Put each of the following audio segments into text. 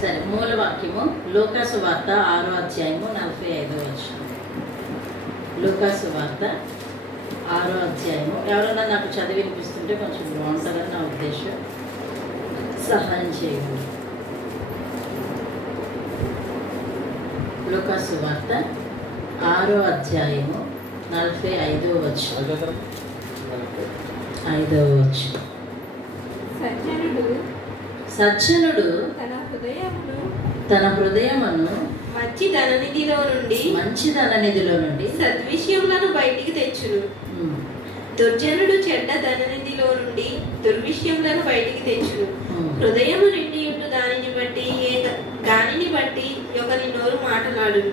సరే, మూల వాక్యము లూకాసు వార్త 6వ అధ్యాయము 45వ వచనం. లూకాసు వార్త 6వ అధ్యాయము. ఎవరన్నా నాకు చదివి వినిపిస్తుంటే కొంచెం బాగుంటుందని నా ఉద్దేశం. సహాయం చేయండి. లూకాసు వార్త 6వ అధ్యాయము 45వ వచనం. 5వ వచనం. సజ్జనుడు తన హృదయమును మంచి ధననిధిలో నుండి సద్విషయములను బయటికి తెచ్చును. దుర్జనుడు చెడ్డ ధననిధిలో నుండి దుర్విషయములను బయటికి తెచ్చును. హృదయము నిండి ఉండు దానిని బట్టి ఒకరి నోరు మాట్లాడును.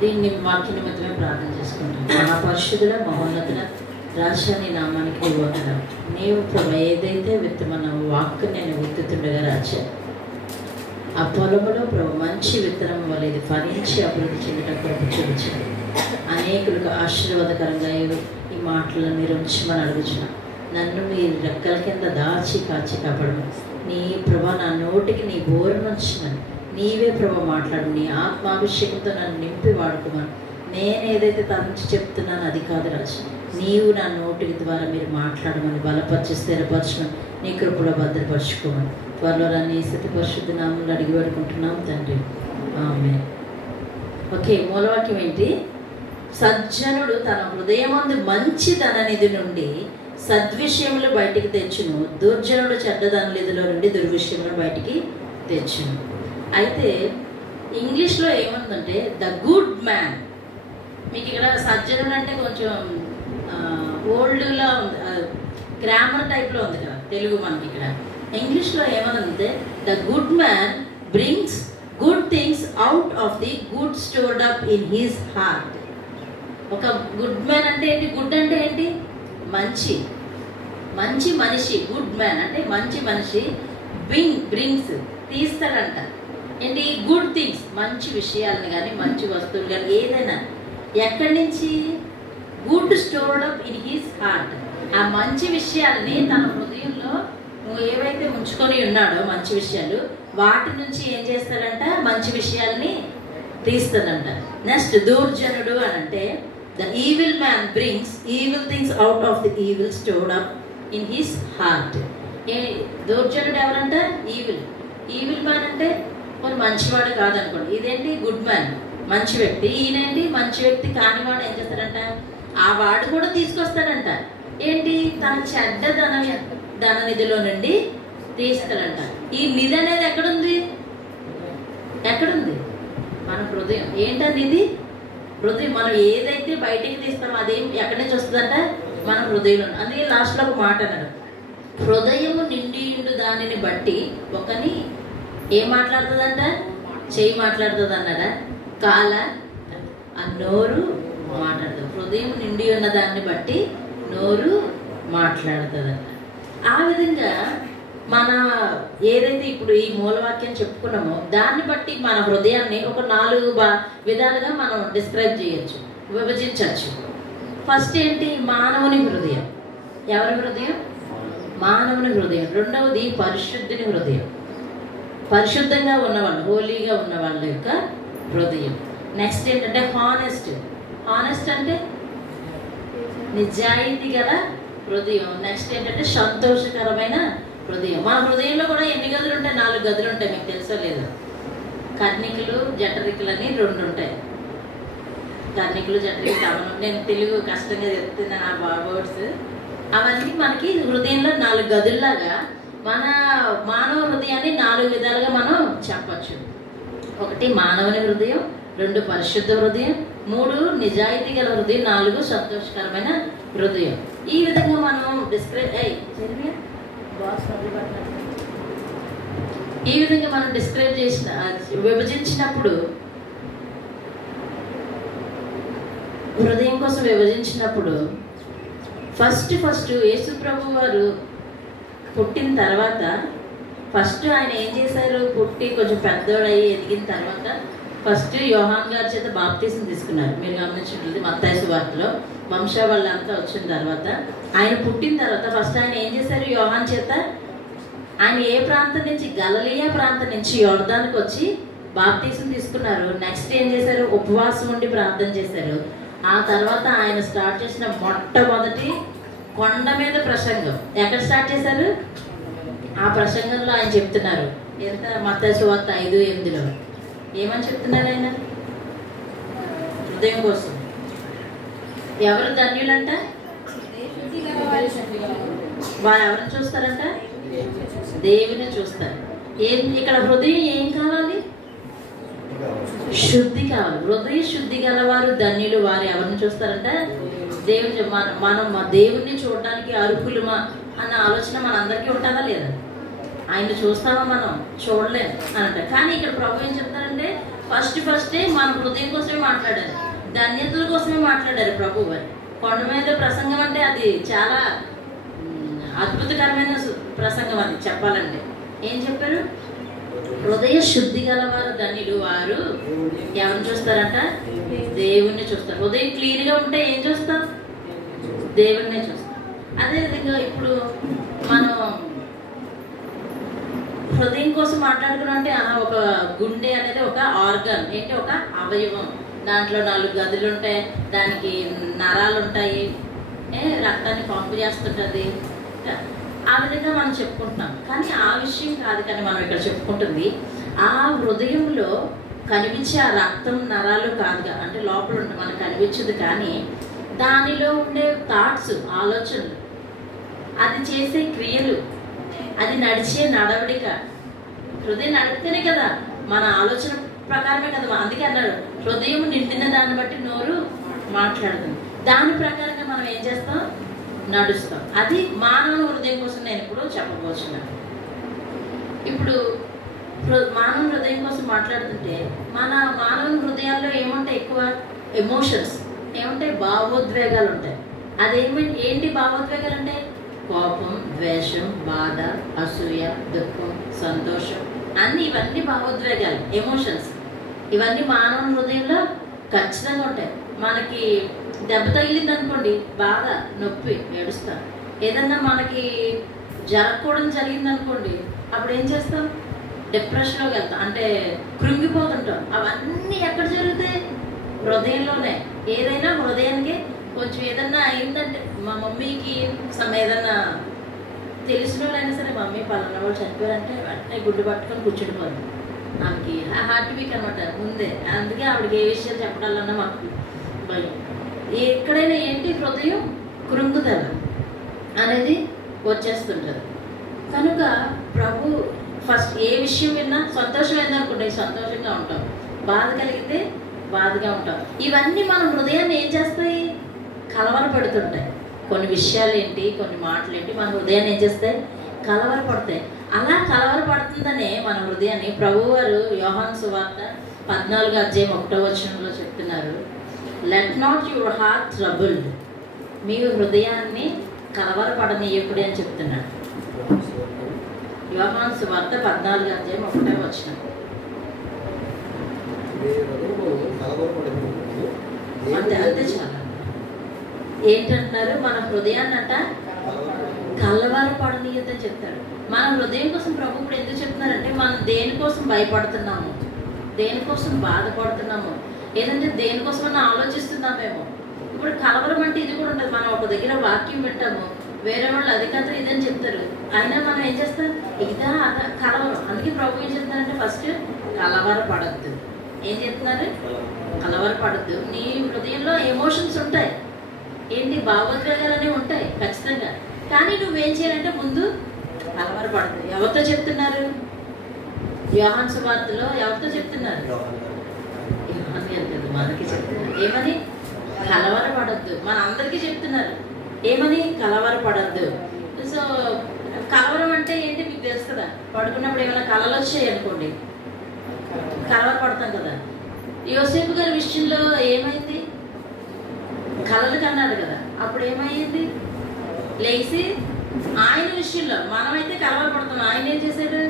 దీన్ని వాక్య నిమిత్తమే ప్రార్థన చేసుకుంటాం. మా పరిశుద్ధుల మహోన్నతుల రాజాని నామానికి వందనాలు. నీవు ప్రభు ఏదైతే విత్తమన్నావు వాక్కు నేను విత్తుతుండగా రాజా, ఆ పొలంలో ప్రభు మంచి విత్తనం వల్ల ఇది ఫలించి అభివృద్ధి చెందడం కొరకు చూపించాను. అనేకులకు ఆశీర్వాదకరంగా ఈ మాటలను మీరు ఉంచమని అడుగుచున్నాను. నన్ను మీ రెక్కల కింద దాచి కాచి కాపాడమని, నీ ప్రభా నా నోటికి నీ బోరును ఉంచమని, నీవే ప్రభు మాట్లాడు, నీ ఆత్మాభిషేకంతో నన్ను నింపి వాడుకోమని. నేను ఏదైతే తరించి చెప్తున్నానో అది కాదు రాజు, నీవు నా నోటికి ద్వారా మీరు మాట్లాడమని, బలపరిచి స్థిరపరచమని, నీ కృపలో భద్రపరచుకోమని త్వరలో నన్ను ఈ స్థితి పరిశుద్ధ నామంలో అడిగి పెడుకుంటున్నాం తండ్రి, ఆమేన్. ఓకే, మూలవాక్యం ఏంటి? సజ్జనుడు తన హృదయమందు మంచి ధననిధి నుండి సద్విషయములు బయటికి తెచ్చును, దుర్జనుడు చెడ్డ ధననిధిలో నుండి దుర్విషయములు బయటికి తెచ్చును. అయితే ఇంగ్లీష్లో ఏముందంటే ద గుడ్ మ్యాన్. మీకు ఇక్కడ సజ్జనుడు అంటే కొంచెం ఓల్డ్లా ఉంది, గ్రామర్ టైప్లో ఉంది కదా తెలుగు మనకి. ఇక్కడ ఇంగ్లీష్లో ఏమనుందంటే the good man brings good things out of the good stored up in his heart. ఒక గుడ్ మ్యాన్ అంటే ఏంటి? గుడ్ అంటే ఏంటి? మంచి మనిషి. గుడ్ మ్యాన్ అంటే మంచి మనిషి. బ్రింగ్స్ తీస్తాడంట ఏంటి? గుడ్ థింగ్స్, మంచి విషయాలను కానీ మంచి వస్తువులు కానీ ఏదైనా ఎక్కడి నుంచి? Good stored up in his heart. ఆ మంచి విషయాలని తన హృదయంలో ఏవైతే ఉంచుకొని ఉన్నాడో మంచి విషయాలు, వాటి నుంచి ఏం చేస్తాడంట? మంచి విషయాల్ని తీస్తాడంట. నెక్స్ట్ దుర్జనుడు అని అంటే the evil man brings evil things out of the evil stored up in his heart. దుర్జనుడు ఎవరంట? ఈవిల్ మ్యాన్ అంటే కొన్ని మంచివాడు కాదనుకోండి. ఇదేంటి? గుడ్ మ్యాన్, మంచి వ్యక్తి. ఈయనేంటి? మంచి వ్యక్తి కానివాడు ఏం చేస్తాడంట? ఆ వాడు కూడా తీసుకొస్తాడంట. ఏంటి? తన చెడ్డ ధననిధిలో నుండి తీస్తాడంట. ఈ నిధి అనేది ఎక్కడుంది? మన హృదయం. ఏంట నిధి? హృదయం. మనం ఏదైతే బయటికి తీస్తామో అదేం ఎక్కడి నుంచి వస్తుందంట? మన హృదయంలో. అందుకే లాస్ట్లో ఒక మాట అన్నాడు, హృదయము నిండి ఉండు దానిని బట్టి ఒకని ఏం మాట్లాడుతుందంట? చెయ్యి మాట్లాడుతుంది అన్నాడా? కాల ఆ నోరు మాట్లాడుతుంది. హృదయం నిండి ఉన్న దాన్ని బట్టి నోరు మాట్లాడుతుందంట. ఆ విధంగా మన ఏదైతే ఇప్పుడు ఈ మూలవాక్యం చెప్పుకున్నామో దాన్ని బట్టి మన హృదయాన్ని ఒక 4 విధాలుగా మనం డిస్క్రైబ్ చేయొచ్చు, విభజించవచ్చు. ఫస్ట్ ఏంటి? మానవుని హృదయం. ఎవరి హృదయం? మానవుని హృదయం. రెండవది పరిశుద్ధుని హృదయం, పరిశుద్ధంగా ఉన్నవాళ్ళు, హోలీగా ఉన్న వాళ్ళ యొక్క హృదయం. నెక్స్ట్ ఏంటంటే హానెస్ట్ అంటే నిజాయితీ గల హృదయం. నెక్స్ట్ ఏంటంటే సంతోషకరమైన హృదయం. మన హృదయంలో కూడా ఎన్ని గదులు ఉంటాయి? 4 గదులు ఉంటాయి. మీకు తెలుసో లేదు? కర్ణికులు, జఠరికులు అని 2 ఉంటాయి. కర్ణికులు, జఠరికులు. నేను తెలుగు కష్టంగా చెప్తున్నాను ఆ వర్డ్స్. అవన్నీ మనకి హృదయంలో 4 గదుల్లాగా మన మానవ హృదయాన్ని 4 విధాలుగా మనం చెప్పచ్చు. 1 మానవుని హృదయం, 2 పరిశుద్ధ హృదయం, 3 నిజాయితీ గల హృదయం, 4 సంతోషకరమైన హృదయం. ఈ విధంగా మనం డిస్క్రైబ్ చేసిన విభజించినప్పుడు, హృదయం కోసం విభజించినప్పుడు ఫస్ట్ యేసు ప్రభు వారు పుట్టిన తర్వాత ఫస్ట్ ఆయన ఏం చేశారు? పుట్టి కొంచెం పెద్దోడయ్యి ఎదిగిన తర్వాత ఫస్ట్ యోహాన్ గారి చేత బాప్తీసం తీసుకున్నారు. మీరు గమనించినట్లయితే మత్తయి సువార్తలో వంశావళంతా వచ్చిన తర్వాత, ఆయన పుట్టిన తర్వాత ఫస్ట్ ఆయన ఏం చేశారు? యోహాన్ చేత ఆయన ఏ ప్రాంతం నుంచి? గలిలయ ప్రాంతం నుంచి యోర్దానుకు వచ్చి బాప్తీసం తీసుకున్నారు. నెక్స్ట్ ఏం చేశారు? ఉపవాసం ఉండి ప్రార్థన చేశారు. ఆ తర్వాత ఆయన స్టార్ట్ చేసిన మొట్టమొదటి కొండ మీద ప్రసంగం ఎక్కడ స్టార్ట్ చేశారు? ఆ ప్రసంగంలో ఆయన చెప్తున్నారు, ఎంత మత్తయి సువార్త 5:8లో ఏమని చెప్తున్నారు ఆయన? హృదయం కోసం ఎవరు ధన్యులంట? వారు ఎవరిని చూస్తారంట? దేవుని చూస్తారు. ఏం ఇక్కడ హృదయం ఏం కావాలి? శుద్ధి కావాలి. హృదయ శుద్ధి గలవారు ధన్యులు, వారు ఎవరిని చూస్తారంట? దేవుని. మనం మా దేవుణ్ణి చూడడానికి అర్హులమా అన్న ఆలోచన మనందరికీ ఉంటుందా లేదా? ఆయన చూస్తామా? మనం చూడలేం అని అంటారు. కానీ ఇక్కడ ప్రభు ఏం చెప్తారంటే ఫస్టే మన హృదయం కోసమే మాట్లాడారు, ధన్యతల కోసమే మాట్లాడారు ప్రభు వారు. కొండ మీద ప్రసంగం అంటే అది చాలా అద్భుతకరమైన ప్రసంగం. అది చెప్పాలంటే ఏం చెప్పారు? హృదయ శుద్ధి గలవారు ధన్యులు, వారు ఎవరిని చూస్తారంట? దేవుణ్ణి చూస్తారు. హృదయం క్లీన్గా ఉంటే ఏం చూస్తాం? దేవుణ్ణే చూస్తాం. అదేవిధంగా ఇప్పుడు మనం హృదయం కోసం మాట్లాడుకున్నాం అంటే ఒక గుండె అనేది ఒక ఆర్గన్, ఏంటి? ఒక అవయవం. దాంట్లో 4 గదులు ఉంటాయి, దానికి నరాలు ఉంటాయి, రక్తాన్ని పంపు చేస్తుంటుంది. ఆ విధంగా మనం చెప్పుకుంటున్నాం. కానీ ఆ విషయం కాదు. కానీ మనం ఇక్కడ చెప్పుకుంటుంది ఆ హృదయంలో కనిపించే ఆ రక్తం నరాలు కాదుగా, అంటే లోపల మనకు కనిపించదు. కానీ దానిలో ఉండే థాట్స్, ఆలోచనలు, అది చేసే క్రియలు, అది నడిచే నడవడిక. హృదయం నడిపితేనే కదా మన ఆలోచన ప్రకారమే కదా. అందుకే అన్నాడు హృదయం నిండిన దాన్ని బట్టి నోరు మాట్లాడుతుంది. దాని ప్రకారంగా మనం ఏం చేస్తాం? నడుస్తాం. అది మానవ హృదయం కోసం నేను ఇప్పుడు చెప్పబోతున్నాను. ఇప్పుడు మానవ హృదయం కోసం మాట్లాడుతుంటే మన మానవ హృదయాల్లో ఏముంటాయి? ఎక్కువ ఎమోషన్స్ ఏముంటాయి? భావోద్వేగాలు ఉంటాయి. ఏంటి భావోద్వేగాలు అంటే? కోపం, ద్వేషం, బాధ, అసూయ, దుఃఖం, సంతోషం, ఇవన్నీ భావోద్వేగాలు, ఎమోషన్స్. ఇవన్నీ మానవ హృదయంలో ఖచ్చితంగా ఉంటాయి. మనకి దెబ్బ తగిలింది అనుకోండి, బాధ, నొప్పి, ఏడుస్తాం. ఏదన్నా మనకి జరగకూడదు జరిగింది అనుకోండి, అప్పుడు ఏం చేస్తాం? డిప్రెషన్లోకి వెళ్తాం, అంటే కృంగిపోతుంటాం. అవన్నీ ఎక్కడ జరుగుతాయి? హృదయంలోనే. ఏదైనా హృదయానికి కొంచెం ఏదన్నా అయిందంటే, మా మమ్మీకి ఏదన్నా తెలిసిన వాళ్ళైనా సరే, మమ్మీ పలానా వాళ్ళు చనిపోయారంటే వెంటనే గుడ్డు పట్టుకొని కూర్చుండిపోదు. ఆమెకి హార్ట్ వీక్ అనమాట ముందే. అందుకే ఆవిడకి ఏ విషయాలు చెప్పడాలన్నా మాకు భయం. ఎక్కడైనా ఏంటి? హృదయం కృంగుదల అనేది వచ్చేస్తుంటుంది. కనుక ప్రభు ఫస్ట్ ఏ విషయం విన్నా, సంతోషం ఏందనుకుంటే సంతోషంగా ఉంటాం, బాధ కలిగితే బాధగా ఉంటాం. ఇవన్నీ మన హృదయాన్ని ఏం చేస్తాయి? కలవరపడుతుంటాయి. కొన్ని విషయాలు ఏంటి, కొన్ని మాటలు ఏంటి, మన హృదయాన్ని ఏం చేస్తాయి? కలవరపడతాయి. అలా కలవరపడుతుందనే మన హృదయాన్ని ప్రభువారు యోహాను సువార్త 14:1 చెప్తున్నారు, let not your heart troubled, మీ హృదయాన్ని కలవరపడనీయకుడి అని చెప్తున్నాడు. యోహాను సువార్త 14:1. అంతే చాలా. ఏంటంటున్నారు? మన హృదయాన్ని అంట కలవరపడనీయదని చెప్తాడు. మన హృదయం కోసం ప్రభు ఇప్పుడు ఎందుకు చెప్తున్నారంటే, మనం దేనికోసం భయపడుతున్నాము, దేనికోసం బాధపడుతున్నాము, ఏదంటే దేనికోసమన్నా ఆలోచిస్తున్నామేమో. ఇప్పుడు కలవరం అంటే ఇది కూడా ఉంటుంది. మనం ఒక దగ్గర వాక్యం వింటాము, వేరే వాళ్ళు అది కథ ఇదని చెప్తారు, అయినా మనం ఏం చేస్తాం? ఇదా అదా కలవరం. అందుకే ప్రభు ఏం చెప్తారంటే ఫస్ట్ కలవరపడద్దు. ఏం చెప్తున్నారు? కలవరపడద్దు. నీ హృదయంలో ఎమోషన్స్ ఉంటాయి, ఏంటి? భావోద్వేగాలు అనేవి ఉంటాయి ఖచ్చితంగా. కానీ నువ్వేం చేయాలంటే ముందు కలవరపడద్దు. ఎవరితో చెప్తున్నారు? యోహాను సువార్తలో ఎవరితో చెప్తున్నారు? మనకి చెప్తున్నారు. ఏమని? కలవరపడద్దు. మన అందరికీ చెప్తున్నారు. ఏమని? కలవరపడద్దు. సో కలవరం అంటే ఏంటి మీకు తెలుసు కదా. పడుకున్నప్పుడు ఏమైనా కళలు వచ్చాయి అనుకోండి, కలవరపడతాం కదా. యోసేపు గారి విషయంలో ఏమైంది? కళలు కన్నాడు కదా, అప్పుడు ఏమైంది? లేచి ఆయన విషయంలో మనమైతే కలవరపడతాం, ఆయన ఏం చేశాడు?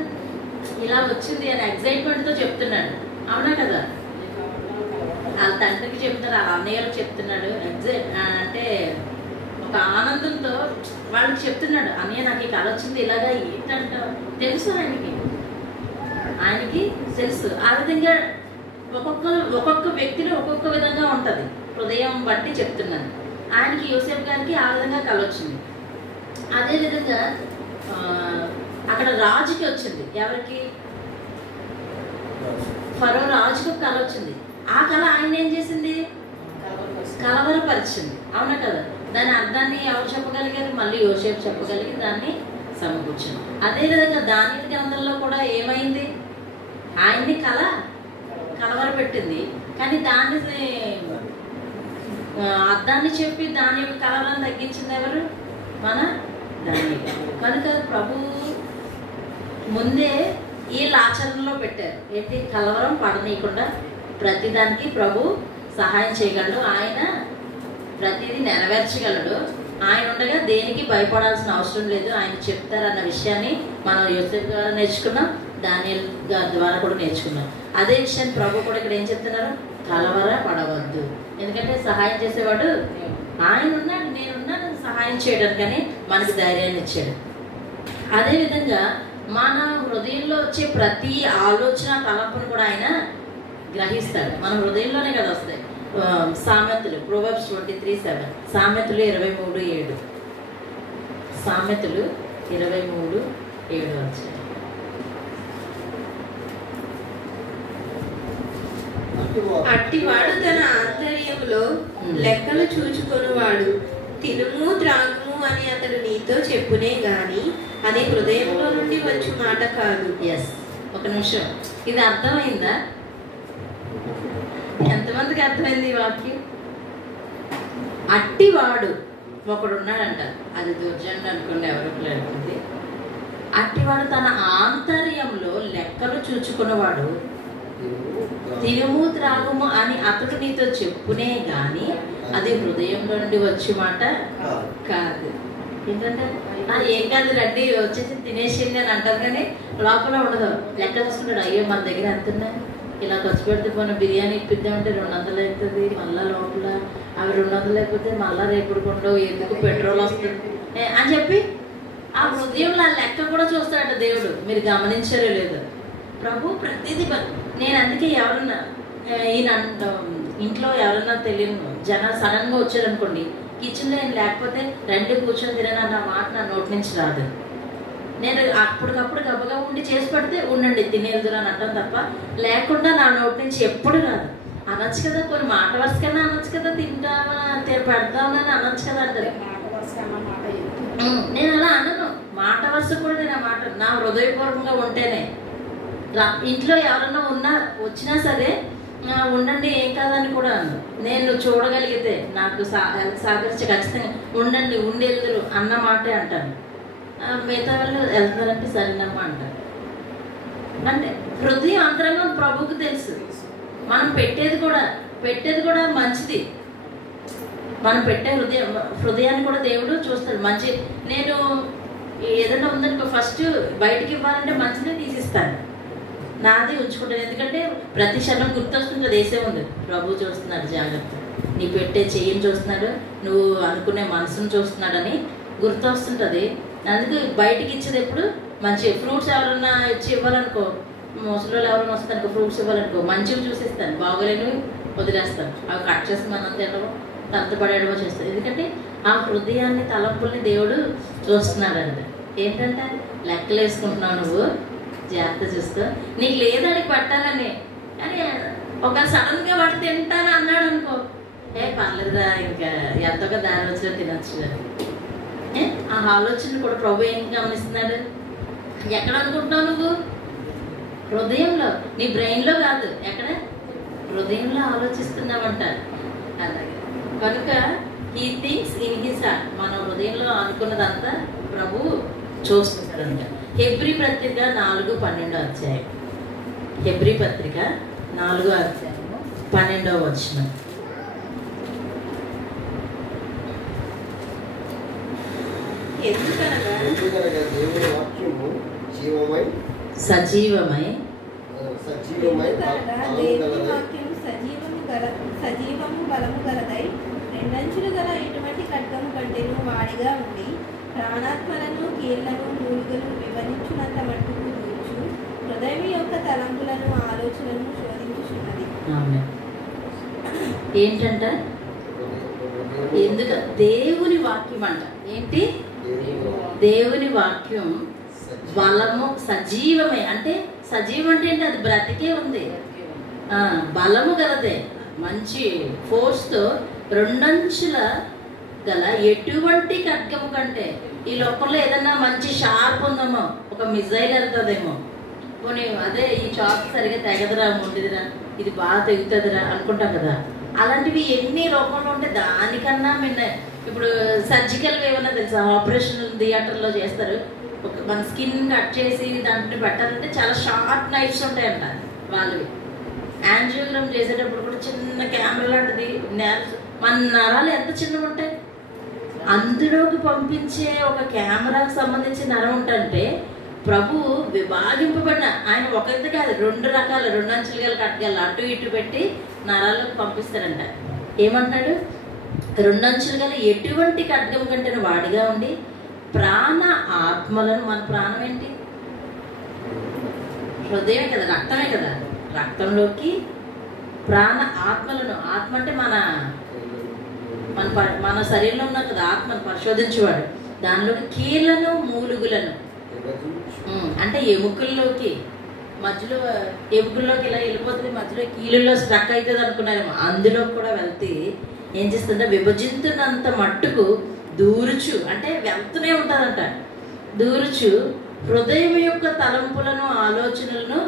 ఇలా వచ్చింది అని ఎగ్జైట్మెంట్తో చెప్తున్నాడు. అవునా కదా? వాళ్ళ తండ్రికి చెప్తున్నాడు, వాళ్ళ అన్నయ్యలకు చెప్తున్నాడు. అంటే ఒక ఆనందంతో వాళ్ళకి చెప్తున్నాడు, అన్నయ్య నాకు ఈ కళ వచ్చింది ఇలాగా ఏంటంట తెలుసు ఆయనకి తెలుసు. ఆ విధంగా ఒక్కొక్క వ్యక్తిలో ఒక్కొక్క విధంగా ఉంటుంది, హృదయం బట్టి చెప్తున్నాను. ఆయనకి యోసేపు గారికి ఆ విధంగా కళ వచ్చింది. అదేవిధంగా అక్కడ రాజుకి వచ్చింది. ఎవరికి? ఫరో రాజుకు కళ వచ్చింది. ఆ కళ ఆయన ఏం చేసింది? కలవరపరిచింది. అవునా కదా? దాని అర్థాన్ని ఎవరు చెప్పగలిగారు? మళ్ళీ యోసేపు చెప్పగలిగి దాన్ని సమకూర్చింది. అదేవిధంగా దానియేలు గ్రంథంలో కూడా ఏమైంది? ఆయన్ని కలవరపెట్టింది. కానీ దాన్ని అర్థాన్ని చెప్పి దాని యొక్క కలవరం తగ్గించింది ఎవరు? మన దానియేలు. కనుక ప్రభు ముందే వీళ్ళ ఆచరణలో పెట్టారు. ఏంటి? కలవరం పడనీయకుండా ప్రతిదానికి ప్రభు సహాయం చేయగలడు. ఆయన ప్రతిదీ నెరవేర్చగలడు. ఆయన ఉండగా దేనికి భయపడాల్సిన అవసరం లేదు. ఆయన చెప్తారన్న విషయాన్ని మనం యోసేపు ద్వారా నేర్చుకున్నాం, దానియేలు గారి ద్వారా కూడా నేర్చుకున్నాం. అదే విషయాన్ని ప్రభు కూడా ఇక్కడ ఏం చెప్తున్నారు? కలవర పడవద్దు. ఎందుకంటే సహాయం చేసేవాడు ఆయన ఉన్నాడు, నేనున్నాను సహాయం చేయడానికని మనకి ధైర్యాన్ని ఇచ్చాడు. అదేవిధంగా మన హృదయంలో వచ్చే ప్రతి ఆలోచన తలంపును కూడా ఆయన గ్రహిస్తాడు. మన హృదయంలోనే కదా వస్తాయి. సామెతలు Proverbs 23:7, సామెతలు 23:7, సామెతలు 23:7 వచ్చాయి. అట్టివాడు తన ఆంతర్యములో లెక్కలు చూచుకొనువాడు. తినుము త్రాగుము అని అతడు నీతో చెప్పునే గాని అది హృదయంలో నుండి వచ్చి మాట కాదు. ఎస్, ఒక నిమిషం. ఇది అర్థమైందా? ఎంతమందికి అర్థమైంది ఈ వాక్యం? అట్టివాడు ఒకడు ఉన్నాడంట. అది దుర్జనుడు అనుకోండి, ఎవరికి లేకుంది. అట్టివాడు తన ఆంతర్యంలో లెక్కలు చూచుకున్నవాడు. తినుము త్రాగుము అని అతడు నీతో చెప్పునే గాని అది హృదయంలో నుండి వచ్చే మాట కాదు. ఏంటంటే ఏం కాదు రండి వచ్చేసి తినేసింది అని అంటారు, కానీ లోపల ఉండదు. లెక్క చూసుకుంటాడు, అయ్యో మన దగ్గర ఎంతున్నాయి, ఇలా ఖర్చు పెడితే పోయిన బిర్యానీ ఇప్పిద్దామంటే 200 అవుతుంది, మళ్ళీ లోపల అవి 200 అయిపోతే మళ్ళీ రేపుడు కొండవు, ఎందుకు పెట్రోల్ వస్తుంది అని చెప్పి ఆ హృదయంలో ఆ లెక్క కూడా చూస్తాడట దేవుడు. మీరు గమనించారో లేదు? ప్రభు ప్రతిదీ నేను అందుకే ఎవరన్నా ఈయన ఇంట్లో ఎవరన్నా తెలియను జనాలు సడన్గా వచ్చారనుకోండి, కిచెన్లో ఏం లేకపోతే రండి కూర్చొని తినని అన్న మాట నా నోటి నుంచి రాదు. నేను అప్పటికప్పుడు గబగా ఉండి చేసి పెడితే ఉండండి తినేదురు అని అంటాం తప్ప, లేకుండా నా నోటి నుంచి ఎప్పుడు రాదు. అనొచ్చు కదా, కొన్ని మాట వరుసకన్నా అనొచ్చు కదా, తింటామా పెడతామని అనొచ్చు కదా అంటారు. నేను అలా అనను. మాట వరుస కూడా నేను ఆ మాట నా హృదయపూర్వకంగా ఉంటేనే. ఇంట్లో ఎవరన్నా వచ్చినా సరే ఉండండి ఏం కాదని కూడా అన్ను. నేను చూడగలిగితే నాకు సహకరించి ఖచ్చితంగా ఉండండి ఉండి వెళ్తురు అన్న మాటే అంటాను. మిగతా వాళ్ళు వెళ్తున్నారంటే సరేనమ్మా అంటారు. అంటే హృదయం అంతరంగం ప్రభువుకు తెలుసు. మనం పెట్టేది కూడా మంచిది. మనం పెట్టే హృదయాన్ని కూడా దేవుడు చూస్తాడు. మంచి నేను ఏదైనా ఉందనుకో ఫస్ట్ బయటికి ఇవ్వాలంటే మంచిదే తీసిస్తాను, నాది ఉంచుకుంటాను. ఎందుకంటే ప్రతి క్షణం గుర్తొస్తుంటుంది దేశం ఉంది, ప్రభు చూస్తున్నాడు, జాగ్రత్త, నీ పెట్టే చెయ్యిని చూస్తున్నాడు, నువ్వు అనుకునే మనసును చూస్తున్నాడని గుర్తొస్తుంటుంది. అందుకు బయటికి ఇచ్చేది ఎప్పుడు మంచి ఫ్రూట్స్ ఎవరన్నా ఇచ్చి ఇవ్వాలనుకో, ముసలి ఎవరైనా వస్తానుకో ఫ్రూట్స్ ఇవ్వాలనుకో మంచివి చూసిస్తాను, బాగోలేనివి వదిలేస్తాను. అవి కట్ చేసి మనం తినడమో తంతపడేయడమో చేస్తాను. ఎందుకంటే ఆ హృదయాన్ని తలంపుల్ని దేవుడు చూస్తున్నాడంట. ఏంటంటే లెక్కలు వేసుకుంటున్నావు నువ్వు, జాగ్రత్త చూస్తూ, నీకు లేదానికి పట్టాలని. కానీ ఒక సడన్గా వాడు తింటాను అన్నాడు అనుకో, పర్లేదురా ఇంకా ఎంతగా దారి వచ్చినా తినొచ్చు. ఆ ఆలోచన కూడా ప్రభు ఏం గమనిస్తున్నాడు? ఎక్కడ అనుకుంటున్నావు నువ్వు? హృదయంలో, నీ బ్రెయిన్లో కాదు, ఎక్కడ? హృదయంలో ఆలోచిస్తున్నావంట. అలాగే కనుక he thinks in his heart. మన హృదయంలో అనుకున్నదంతా ప్రభు చూస్తున్నాడంట. హెబ్రీ పత్రిక 4:12 హెబ్రీ పత్రిక 4:12 ఎందుకనగా దేవుని వాక్యము జీవమై సజీవమై సజీవమై దేవుని వాక్యము సజీవము సజీవము బలము గలదై రెండంచులు గల ఎటువంటి ఖడ్గము కంటేను వాడిగా ఉండి ప్రాణాత్మలను కీళ్లను మూలుగలను వివరించున్నంత మట్టుకు దూర్చు హృదయం యొక్క తలంపులను ఆలోచనలను శోధించుచున్నది. ఏంటంట? ఎందుకు దేవుని వాక్యం అంట. ఏంటి? దేవుని వాక్యం బలము సజీవమే. అంటే సజీవం అంటే ఏంటి? అది బ్రతికే ఉంది. బలము గలదే, మంచి ఫోర్స్తో రెండంచుల గల ఎటువంటి ఖడ్గము కంటే ఈ లోపల ఏదన్నా మంచి షార్ప్ ఉందేమో, ఒక మిజైల్ వెళ్తుందేమో, పోనీ అదే ఈ చాక్ సరిగా తెగదురా, ఉండేదిరా, ఇది బాగా తెగుతుందిరా అనుకుంటాం కదా. అలాంటివి ఎన్ని రూపంలో ఉంటే దానికన్నా మిన్న. ఇప్పుడు సర్జికల్ ఏమన్నా తెలుసా? ఆపరేషన్ థియేటర్లో చేస్తారు. ఒక మన స్కిన్ కట్ చేసి దాంట్లో పెట్టాలంటే చాలా షార్ప్ నైఫ్స్ ఉంటాయంట వాళ్ళవి. యాంజియోగ్రామ్ చేసేటప్పుడు కూడా చిన్న కెమెరా లాంటిది, మన నరాలు ఎంత చిన్నవి ఉంటాయి, అందులోకి పంపించే ఒక కెమెరాకు సంబంధించిన నరం ఉంటే ప్రభు విభాగింపబడిన ఆయన ఒకటి కాదు, 2 రకాల 2 అంచులు గల కట్టగల అటు ఇటు పెట్టి నరాలకు పంపిస్తారంట. ఏమంటాడు? 2 అంచులు గల ఎటువంటి ఖడ్గం కంటే వాడిగా ఉండి ప్రాణ ఆత్మలను, మన ప్రాణం ఏంటి? హృదయమే కదా, రక్తమే కదా, రక్తంలోకి ప్రాణ ఆత్మలను, ఆత్మ అంటే మన మన మన శరీరంలో ఉన్న కదా ఆత్మను పరిశోధించేవాడు. దానిలోకి కీళ్లను మూలుగులను అంటే ఎముకల్లోకి, మధ్యలో ఎముకల్లోకి ఇలా వెళ్ళిపోతుంది, మధ్యలో కీళ్ళలో స్ట్రక్ అవుతుంది అనుకున్నారేమో, అందులో కూడా వెళ్తే ఏం చేస్తుందంటే విభజించున్నంత మట్టుకు దూరుచు, అంటే వెళ్తూనే ఉంటుందంట, దూరుచు హృదయం యొక్క తలంపులను ఆలోచనలను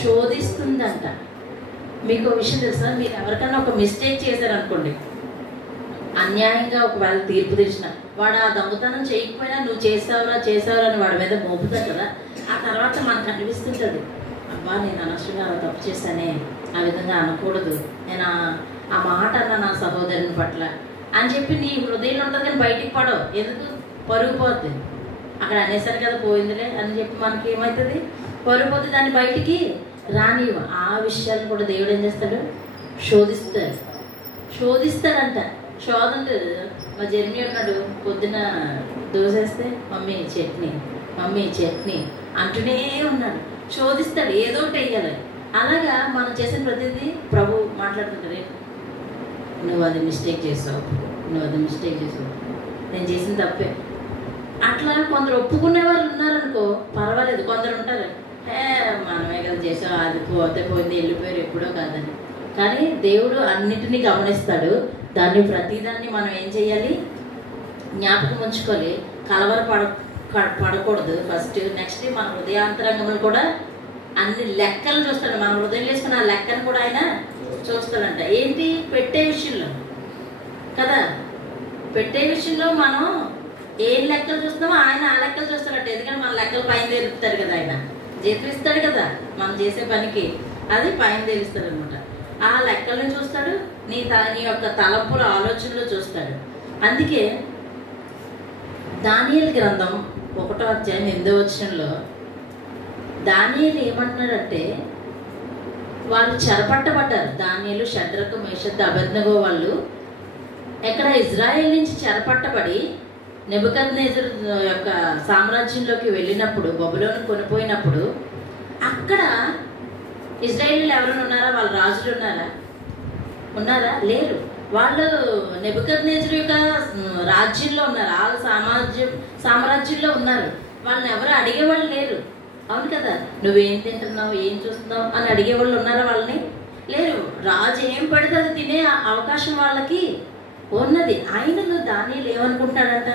శోధిస్తుందంట. మీకు విషయం తెలుసా? మీరు ఎవరికైనా ఒక మిస్టేక్ చేశారనుకోండి, అన్యాయంగా ఒకవేళ తీర్పు తెచ్చిన వాడు ఆ దొంగతనం చేయకపోయినా నువ్వు చేసావురా అని వాడి మీద మోపుతాడు కదా. ఆ తర్వాత మనకు అనిపిస్తుంటుంది, అబ్బా నేను అనవసరంగా తప్పు చేశానే, ఆ విధంగా అనకూడదు, నేను ఆ మాట అన్న నా సహోదరుని పట్ల అని చెప్పి నీ హృదయంలో ఉంటుంది, కానీ బయటికి పడవు. ఎందుకు? పరుగు పోద్ది. అక్కడ అనేసరి కదా పోయిందిలే అని చెప్పి మనకి ఏమవుతుంది? పరుగు పోతే దాన్ని బయటికి రానివ్వ. ఆ విషయాలు కూడా దేవుడు ఏం చేస్తాడు? శోధిస్తాడంట. శోధన లేదు. మా జర్మీ ఉన్నాడు, పొద్దున దోసేస్తే మమ్మీ చట్నీ అంటూనే ఉన్నాడు. శోధిస్తాడు, ఏదో ఒకటి వేయాలి. అలాగా మనం చేసిన ప్రతిదీ ప్రభు మాట్లాడుతుంటారు, నువ్వు అది మిస్టేక్ చేసావు, నేను చేసిన తప్పే. అట్లా కొందరు ఒప్పుకునే వాళ్ళు ఉన్నారనుకో పర్వాలేదు. కొందరు ఉంటారు, మనమే కదా చేసాం, అది పోయింది, వెళ్ళిపోయారు, ఎప్పుడో కాదని. కానీ దేవుడు అన్నిటినీ గమనిస్తాడు. దాన్ని ప్రతిదాన్ని మనం ఏం చేయాలి? జ్ఞాపకం ఉంచుకోవాలి. పడకూడదు ఫస్ట్. నెక్స్ట్ మన హృదయాంతరంగములు కూడా అన్ని లెక్కలు చూస్తాడు. మన హృదయం వేసుకున్న ఆ లెక్కను కూడా ఆయన చూస్తాడంట. ఏంటి? పెట్టే విషయంలో కదా, పెట్టే విషయంలో మనం ఏం లెక్కలు చూస్తామో ఆయన ఆ లెక్కలు చూస్తాడంట. ఎందుకంటే మన లెక్కలు పైన తెలుపుతాడు కదా, ఆయన జీతం ఇస్తాడు కదా మనం చేసే పనికి, అది పైన తెలుస్తాడు అనమాట. ఆ లెక్కలను చూస్తాడు, నీ యొక్క తలంపుల ఆలోచనలు చూస్తాడు. అందుకే దానియేలు గ్రంథం 1వ అధ్యాయం 8వ వచనంలో దానియేలు ఏమంటున్నాడంటే, వాళ్ళు చెరపట్టబడ్డారు. దానియేలు, షద్రకు, మేషద్దు, అబేద్నెగో వాళ్ళు ఎక్కడ ఇజ్రాయెల్ నుంచి చెరపట్టబడి నెబుకద్నెజరు యొక్క సామ్రాజ్యంలోకి వెళ్ళినప్పుడు, బబులోను కొనిపోయినప్పుడు, అక్కడ ఇజ్రాయేలీలు ఎవరైనా ఉన్నారా? వాళ్ళ రాజులు ఉన్నారా? లేరు. వాళ్ళు నెబుకద్నెజరు యొక్క రాజ్యంలో ఉన్నారు, వాళ్ళ సామ్రాజ్యంలో ఉన్నారు. వాళ్ళని ఎవరు అడిగేవాళ్ళు లేరు. అవును కదా, నువ్వేం తింటున్నావు, ఏం చూస్తున్నావు అని అడిగేవాళ్ళు ఉన్నారా? వాళ్ళని లేరు. రాజు ఏం పడితే అది తినే అవకాశం వాళ్ళకి ఉన్నది. ఆయనను దానియేలు ఏమనుకుంటాడంట?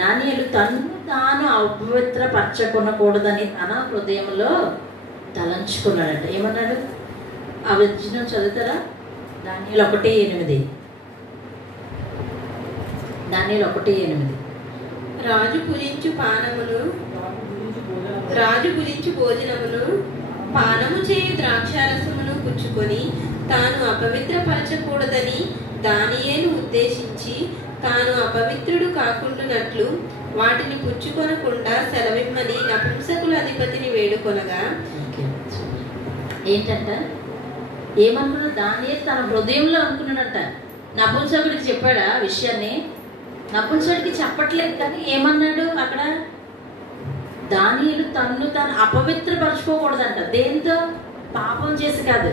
దానియేలు తాను అపవిత్రపరచకూడదని తన హృదయంలో తలంచుకున్నాడంట. ఏమన్నాడు? ఆ వచనం చదువుతారా? దానియేలు 1:8. దానియేలు 1:8. రాజు భుజించు భోజనమును పానము చేయు ద్రాక్షారసమును పుచ్చుకొని తాను అపవిత్రపరచకూడదని దానియేలు ఉద్దేశించి తాను అపవిత్రుడు కాకుండానట్లు వాటిని పుచ్చుకొనకుండా సెలవిమ్మని నపుంసకుల అధిపతిని వేడుకొనగా. ఏంటంట? ఏమనుకున్నాడు? దానియేలు తన హృదయంలో అనుకున్నాడట. నపుంసకుడికి చెప్పాడా విషయాన్ని? నపుంసకుడికి చెప్పట్లేదు, కానీ ఏమన్నాడు అక్కడ? దానియేలు తన్ను తాను అపవిత్రపరచుకోకూడదంట. దేంతో? పాపం చేసి కాదు,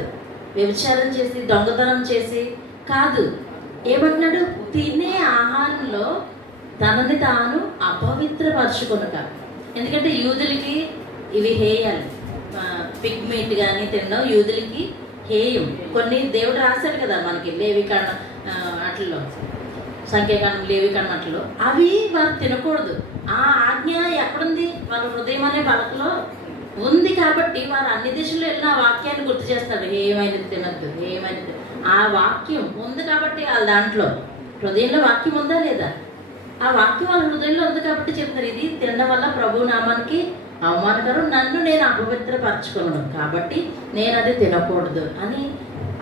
వ్యభిచారం చేసి, దొంగతనం చేసి కాదు. ఏమంటున్నాడు? తినే ఆహారంలో తనని తాను అపవిత్రపరచుకొనక. ఎందుకంటే యూదులకి ఇవి హేయాలు. పిగ్ మీట్ కానీ తినడం యూదులకి హేయం. కొన్ని దేవుడు రాశారు కదా మనకి, లేవికాండం అట్లలో, సంఖ్యాకాండం, లేవికాండం అట్లలో, అవి వారు తినకూడదు. ఆ ఆజ్ఞ ఎక్కడుంది? వాళ్ళ హృదయం అనే పలకలో ఉంది. కాబట్టి వారు అన్ని దిశలో వెళ్ళిన ఆ వాక్యాన్ని గుర్తు చేస్తారు. ఏమైనది తినద్దు, ఏమైనది. ఆ వాక్యం ఉంది కాబట్టి వాళ్ళ దాంట్లో హృదయంలో వాక్యం ఉందా లేదా? ఆ వాక్యం వాళ్ళ హృదయంలో ఉంది కాబట్టి చెప్తారు, ఇది తినడం వల్ల ప్రభు నామానికి అవమానకరం, నన్ను నేను అపవిత్రపరచుకోను, కాబట్టి నేను అది తినకూడదు అని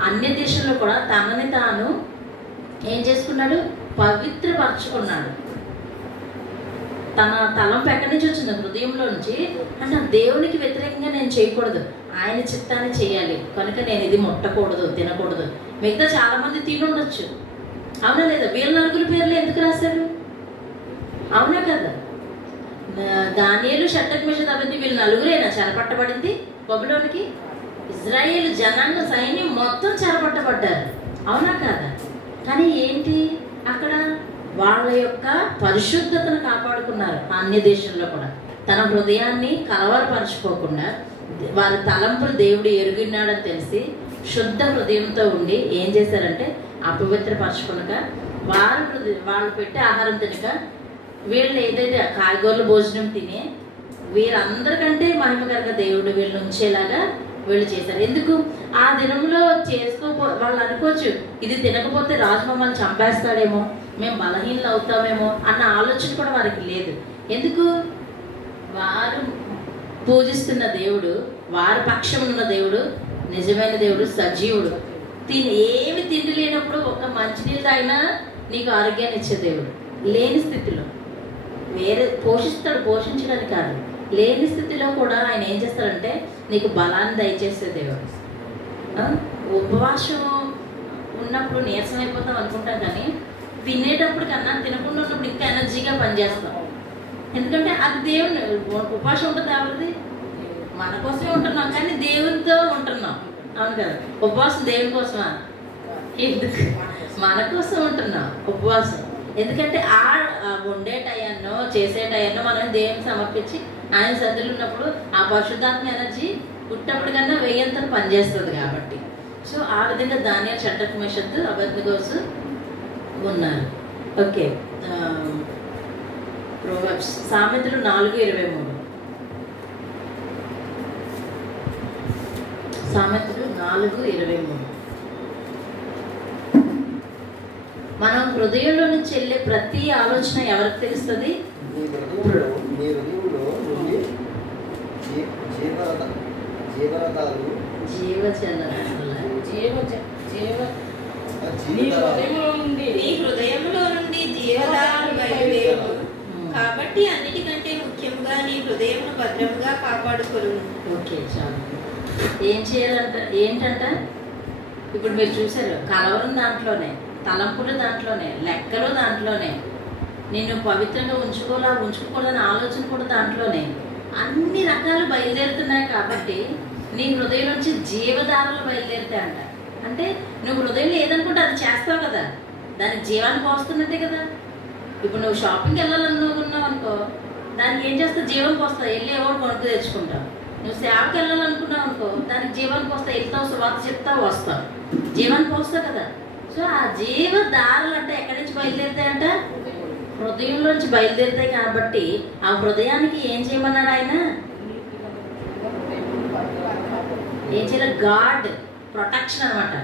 అన్ని దేశంలో కూడా తనని తాను ఏం చేసుకున్నాడు? పవిత్రపరచుకున్నాడు. తన తలంపు ఎక్కడి నుంచి వచ్చింది? హృదయంలో నుంచి. అంటే దేవునికి వ్యతిరేకంగా నేను చేయకూడదు, ఆయన చిత్తాన్ని చేయాలి, కనుక నేను ఇది ముట్టకూడదు, తినకూడదు. మిగతా చాలా మంది తినుండొచ్చు, అవునా లేదా? వీళ్ళ నలుగురు పేర్లు ఎందుకు రాశారు? అవునా కదా? దానియేలు, షడ్రక్, మేషక్, అబేద్నెగో వీళ్ళు నలుగురేనా చెరపట్టబడింది బబులోనికి? ఇజ్రాయేల్ జనాంగ సైన్యం మొత్తం చెరపట్టబడ్డారు, అవునా కదా? కానీ ఏంటి అక్కడ? వాళ్ళ యొక్క పరిశుద్ధతను కాపాడుకున్నారు. అన్ని దేశంలో కూడా తన హృదయాన్ని కలవరపరచుకోకుండా వారి తలంపులు దేవుడు ఎరుగున్నాడని తెలిసి శుద్ధ హృదయంతో ఉండి ఏం చేశారంటే అపవిత్రపరచుకునక, వాళ్ళు పెట్టే ఆహారం తినక, వీళ్ళు ఏదైతే కాయగూరల భోజనం తినే వీరందరికంటే మహిమకరంగా దేవుడు వీళ్ళు ఉంచేలాగా వీళ్ళు చేశారు. ఎందుకు? ఆ దినంలో వాళ్ళు అనుకోవచ్చు, ఇది తినకపోతే రాజు మమ్మల్ని చంపేస్తాడేమో, మేము బలహీనలు అవుతామేమో అన్న ఆలోచన కూడా వారికి లేదు. ఎందుకు? వారు పూజిస్తున్న దేవుడు, వారి పక్షం ఉన్న దేవుడు నిజమైన దేవుడు, సజీవుడు. ఏమి తిండి లేనప్పుడు ఒక మంచినీళ్ళు తాగినా నీకు ఆరోగ్యాన్ని ఇచ్చే దేవుడు. లేని స్థితిలో వేరే పోషిస్తాడు, పోషించడానికి కాదు, లేని స్థితిలో కూడా ఆయన ఏం చేస్తాడంటే నీకు బలాన్ని దయచేసే దేవుడు. ఉపవాసం ఉన్నప్పుడు నీరసం అయిపోతాం అనుకుంటాం, కానీ తినేటప్పుడు కన్నా తినకుండా ఉన్నప్పుడు ఇంకా ఎనర్జీగా పనిచేస్తాం. ఎందుకంటే అది దేవుని ఉపవాసం ఉంటుంది. ఎవరిది? మన కోసమే ఉంటున్నాం, కానీ దేవునితో ఉంటున్నాం, అవును కదా? ఉపవాసం దేవుని కోసమా? ఎందుకు? మన కోసం ఉంటున్నాం ఉపవాసం. ఎందుకంటే ఆ వండే టయాన్నో చేసే టయాన్నో మనం దేవుని సమర్పించి ఆయన సద్దులు ఉన్నప్పుడు ఆ పరిశుద్ధాత్మ ఎనర్జీ పుట్టప్పటికన్నా వెయ్యంతలు పనిచేస్తుంది కాబట్టి. సో ఆ విధంగా దానియేలు, షడ్రక్, మేషక్, అబేద్నెగో ఉన్నారు. ఓకే, ప్రోవర్బ్స్, సామెతలు 4:23. సామెతలు 4:23. మనం హృదయంలో నుంచి వెళ్ళే ప్రతి ఆలోచన ఎవరికి తెలుస్తుంది? కాబట్టి అన్నిటికంటే ముఖ్యంగా నీ హృదయమును భద్రంగా కాపాడుకోను. ఓకే, చాలు. ఏం చేయాలంట? ఏంటంట? ఇప్పుడు మీరు చూసారు, కలవరం దాంట్లోనే, తలంపులు దాంట్లోనే, లెక్కలు దాంట్లోనే, నిన్ను పవిత్రంగా ఉంచుకోకూడదని ఆలోచన కూడా దాంట్లోనే, అన్ని రకాలు బయలుదేరుతున్నాయి. కాబట్టి నీ హృదయం నుంచి జీవధారలు బయలుదేరుతాయి అంట. అంటే నువ్వు హృదయంలో ఏదనుకుంటే అది చేస్తావు కదా, దానికి జీవాన్ని పోస్తున్నట్టే కదా. ఇప్పుడు నువ్వు షాపింగ్కి వెళ్ళాలనుకున్నావు అనుకో, దానికి ఏం చేస్తావు? జీవం పోస్తావు, వెళ్ళి ఎవరు కొనుక్కు తెచ్చుకుంటావు. నువ్వు సేవకి వెళ్ళాలనుకున్నావు అనుకో, దానికి జీవానికి పోస్తావు, వెళ్తావు, సువార్త చెప్తావు, వస్తావు, జీవాన్ని పోస్తావు కదా. సో ఆ జీవధారలు అంటే ఎక్కడి నుంచి బయలుదేరుతాయంట? హృదయంలోంచి బయలుదేరుతాయి. కాబట్టి ఆ హృదయానికి ఏం చేయమన్నాడు ఆయన? ఏం చేయాలి? గార్డ్, ప్రొటెక్షన్ అనమాట.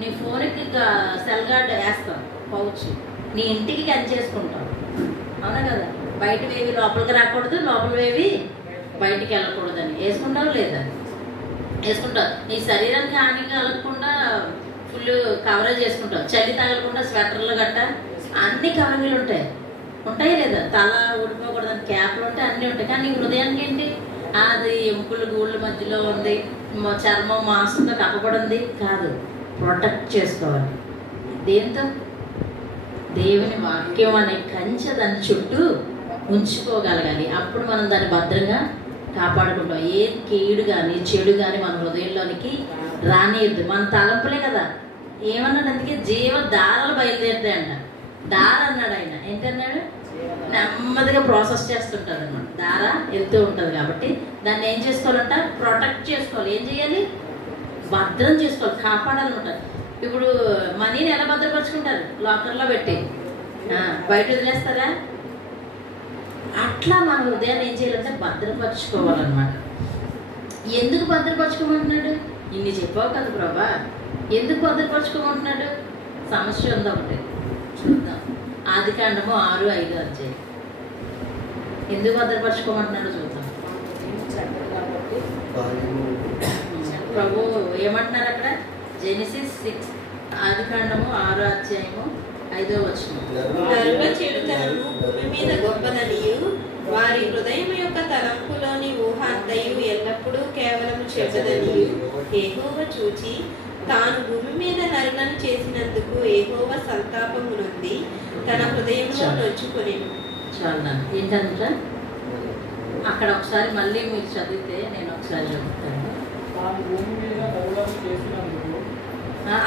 నీ ఫోన్కి సెల్ గార్డ్ వేస్తాం, పౌచ్, నీ ఇంటికి కన్ చేసుకుంటావు, అవునా కదా? బయటవేవి లోపలికి రాకూడదు, లోపలవేవి బయటికి వెళ్ళకూడదని వేసుకుంటావు లేదా? వేసుకుంటావు. నీ శరీరానికి హాని కలగకుండా ఫుల్ కవరేజ్ చేసుకుంటావు, చలి తగలకుండా స్వెటర్లు గట్ట అన్ని కవరింగ్లు ఉంటాయి లేదా? తల ఊడిపోకూడదని క్యాప్లు ఉంటాయి, అన్నీ ఉంటాయి. కానీ హృదయానికి ఏంటి? అది ఎముకలు గూళ్ళ మధ్యలో ఉంది, చర్మం మాంసంతో కప్పబడి ఉంది కాదు. ప్రొటెక్ట్ చేసుకోవాలి. దేంతో? దేవుని వాక్యం అనే కంచె దాని చుట్టూ ఉంచుకోగలగాలి. అప్పుడు మనం దాన్ని భద్రంగా కాపాడుకుంటాం. ఏ కీడు కానీ చెడు కానీ మన హృదయంలోనికి రానియద్దు. మన తలంపులే కదా. ఏమన్నాడు? అందుకే జీవ దారాలు బయలుదేరుతాయంట. దార అన్నాడు ఆయన. ఏంటన్నాడు? నెమ్మదిగా ప్రాసెస్ చేస్తుంటుంది అనమాట. దార వెళ్తూ ఉంటుంది కాబట్టి దాన్ని ఏం చేసుకోవాలంట? ప్రొటెక్ట్ చేసుకోవాలి. ఏం చేయాలి? భద్రం చేసుకోవాలి, కాపాడాలన్నమాట. ఇప్పుడు మనీని ఎలా భద్రపరుచుకుంటారు? లాకర్లో పెట్టి బయట వదిలేస్తారా? అట్లా మన హృదయాన్ని ఏం చేయాలంటే భద్రపరచుకోవాలన్నమాట. ఎందుకు భద్రపరచుకోమంటున్నాడు? ఇన్ని చెప్పావు కదా ప్రభా, ఎందుకు భద్రపరచుకోమంటున్నాడు? సమస్య ఉందా ఒకటి చూద్దాం. ఆదికాండము 6:5 అధ్యాయం. ఎందుకు భద్రపరచుకోమంటున్నాడు చూద్దాం. ప్రభు ఏమంటున్నారు అక్కడ? జెనసిస్ 6 ఆదికాండము 6:5 గర్వ చెడుతనము భూమి మీద గొప్పదనియు వారి హృదయం యొక్క తలంపులోని ఊహ అంతయు ఎల్లప్పుడూ కేవలం చెడ్డదనియు యెహోవా చూచి తాను భూమి మీద నరులను చేసినందుకు యెహోవా సంతాపము నొంది తన హృదయంలో నొచ్చుకొనెను. చాలా ఏంటంట అక్కడ ఒకసారి మళ్ళీ మీరు చదివితే నేను ఒకసారి చదువుతాను.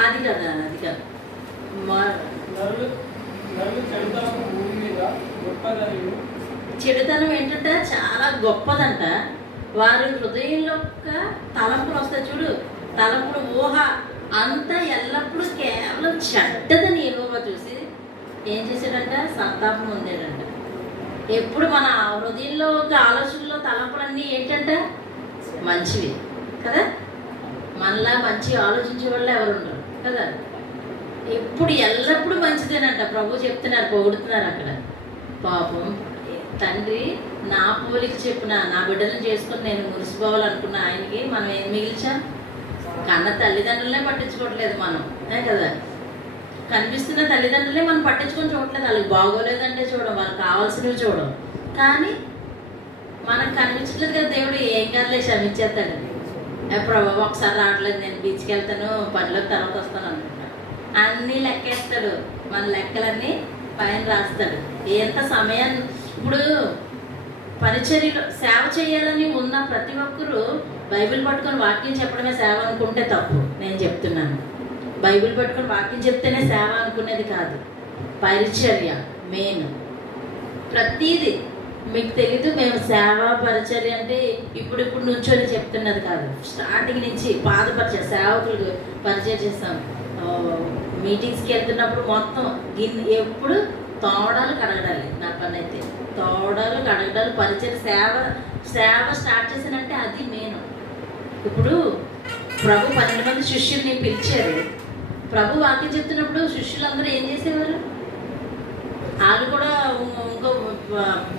అది కదా, అది కాదు. చెడుతనం ఏంటంటే చాలా గొప్పదంట. వారి హృదయంలో తలంపులు వస్తాయి చూడు, తలంపులు ఊహ అంతా ఎల్లప్పుడూ కేవలం చెడ్డదని యెహోవా చూసి ఏం చేశాడంట? సంతాపం పొందాడంట. ఎప్పుడు మన హృదయంలో ఆలోచనలో తలంపులన్నీ ఏంటంట? మంచివి కదా. మనలా మంచి ఆలోచించే వాళ్ళు ఎవరు ఉండరు కదా. ఎప్పుడు ఎల్లప్పుడూ మంచిదేనంట. ప్రభు చెప్తున్నారు, పొగుడుతున్నారు అక్కడ. పాపం తండ్రి నా పోలికి చెప్పిన నా బిడ్డలను చేసుకుని నేను మురిసిపోవాలనుకున్న ఆయనకి మనం ఏం మిగిల్చాం? కన్న తల్లిదండ్రులనే పట్టించుకోవట్లేదు మనం కదా. కనిపిస్తున్న తల్లిదండ్రులే మనం పట్టించుకొని చూడట్లేదు. వాళ్ళకి బాగోలేదంటే చూడం, వాళ్ళకి కావాల్సినవి చూడం. కానీ మనకు కనిపించట్లేదు కదా. దేవుడు ఏం కాదులే క్షమించేస్తాడు. ప్రభు ఒకసారి రావట్లేదు, నేను బీచ్కి వెళ్తాను, పనిలోకి తర్వాత వస్తాను అనుకుంటాను. అన్నీ లెక్కేస్తాడు. మన లెక్కలన్నీ పైన రాస్తాడు. ఎంత సమయాన్ని ఇప్పుడు పరిచర్యలో సేవ చేయాలని ఉన్న ప్రతి ఒక్కరూ బైబిల్ పట్టుకొని వాక్యం చెప్పడమే సేవ అనుకుంటే తప్పు. నేను చెప్తున్నాను, బైబిల్ పట్టుకొని వాక్యం చెప్తేనే సేవ అనుకునేది కాదు. పరిచర్య మెయిన్. ప్రతీది మీకు తెలీదు. మేము సేవ పరిచర్య అంటే ఇప్పుడు నుంచొని చెప్తున్నది కాదు. స్టార్టింగ్ నుంచి పాదపరిచయ సేవకులకు పరిచయం చేస్తాం. మీటింగ్స్కి వెళ్తున్నప్పుడు మొత్తం ఎప్పుడు తోడాలు కడగడాలి. నా పని అయితే తోడాలు కడగడాలు. పరిచయం సేవ స్టార్ట్ చేశానంటే అది మెయిన్. ఇప్పుడు ప్రభు 12 మంది శిష్యుల్ని పిలిచారు. ప్రభు వాక్యం చెప్తున్నప్పుడు శిష్యులందరూ ఏం చేసేవారు? వాళ్ళు కూడా ఇంకో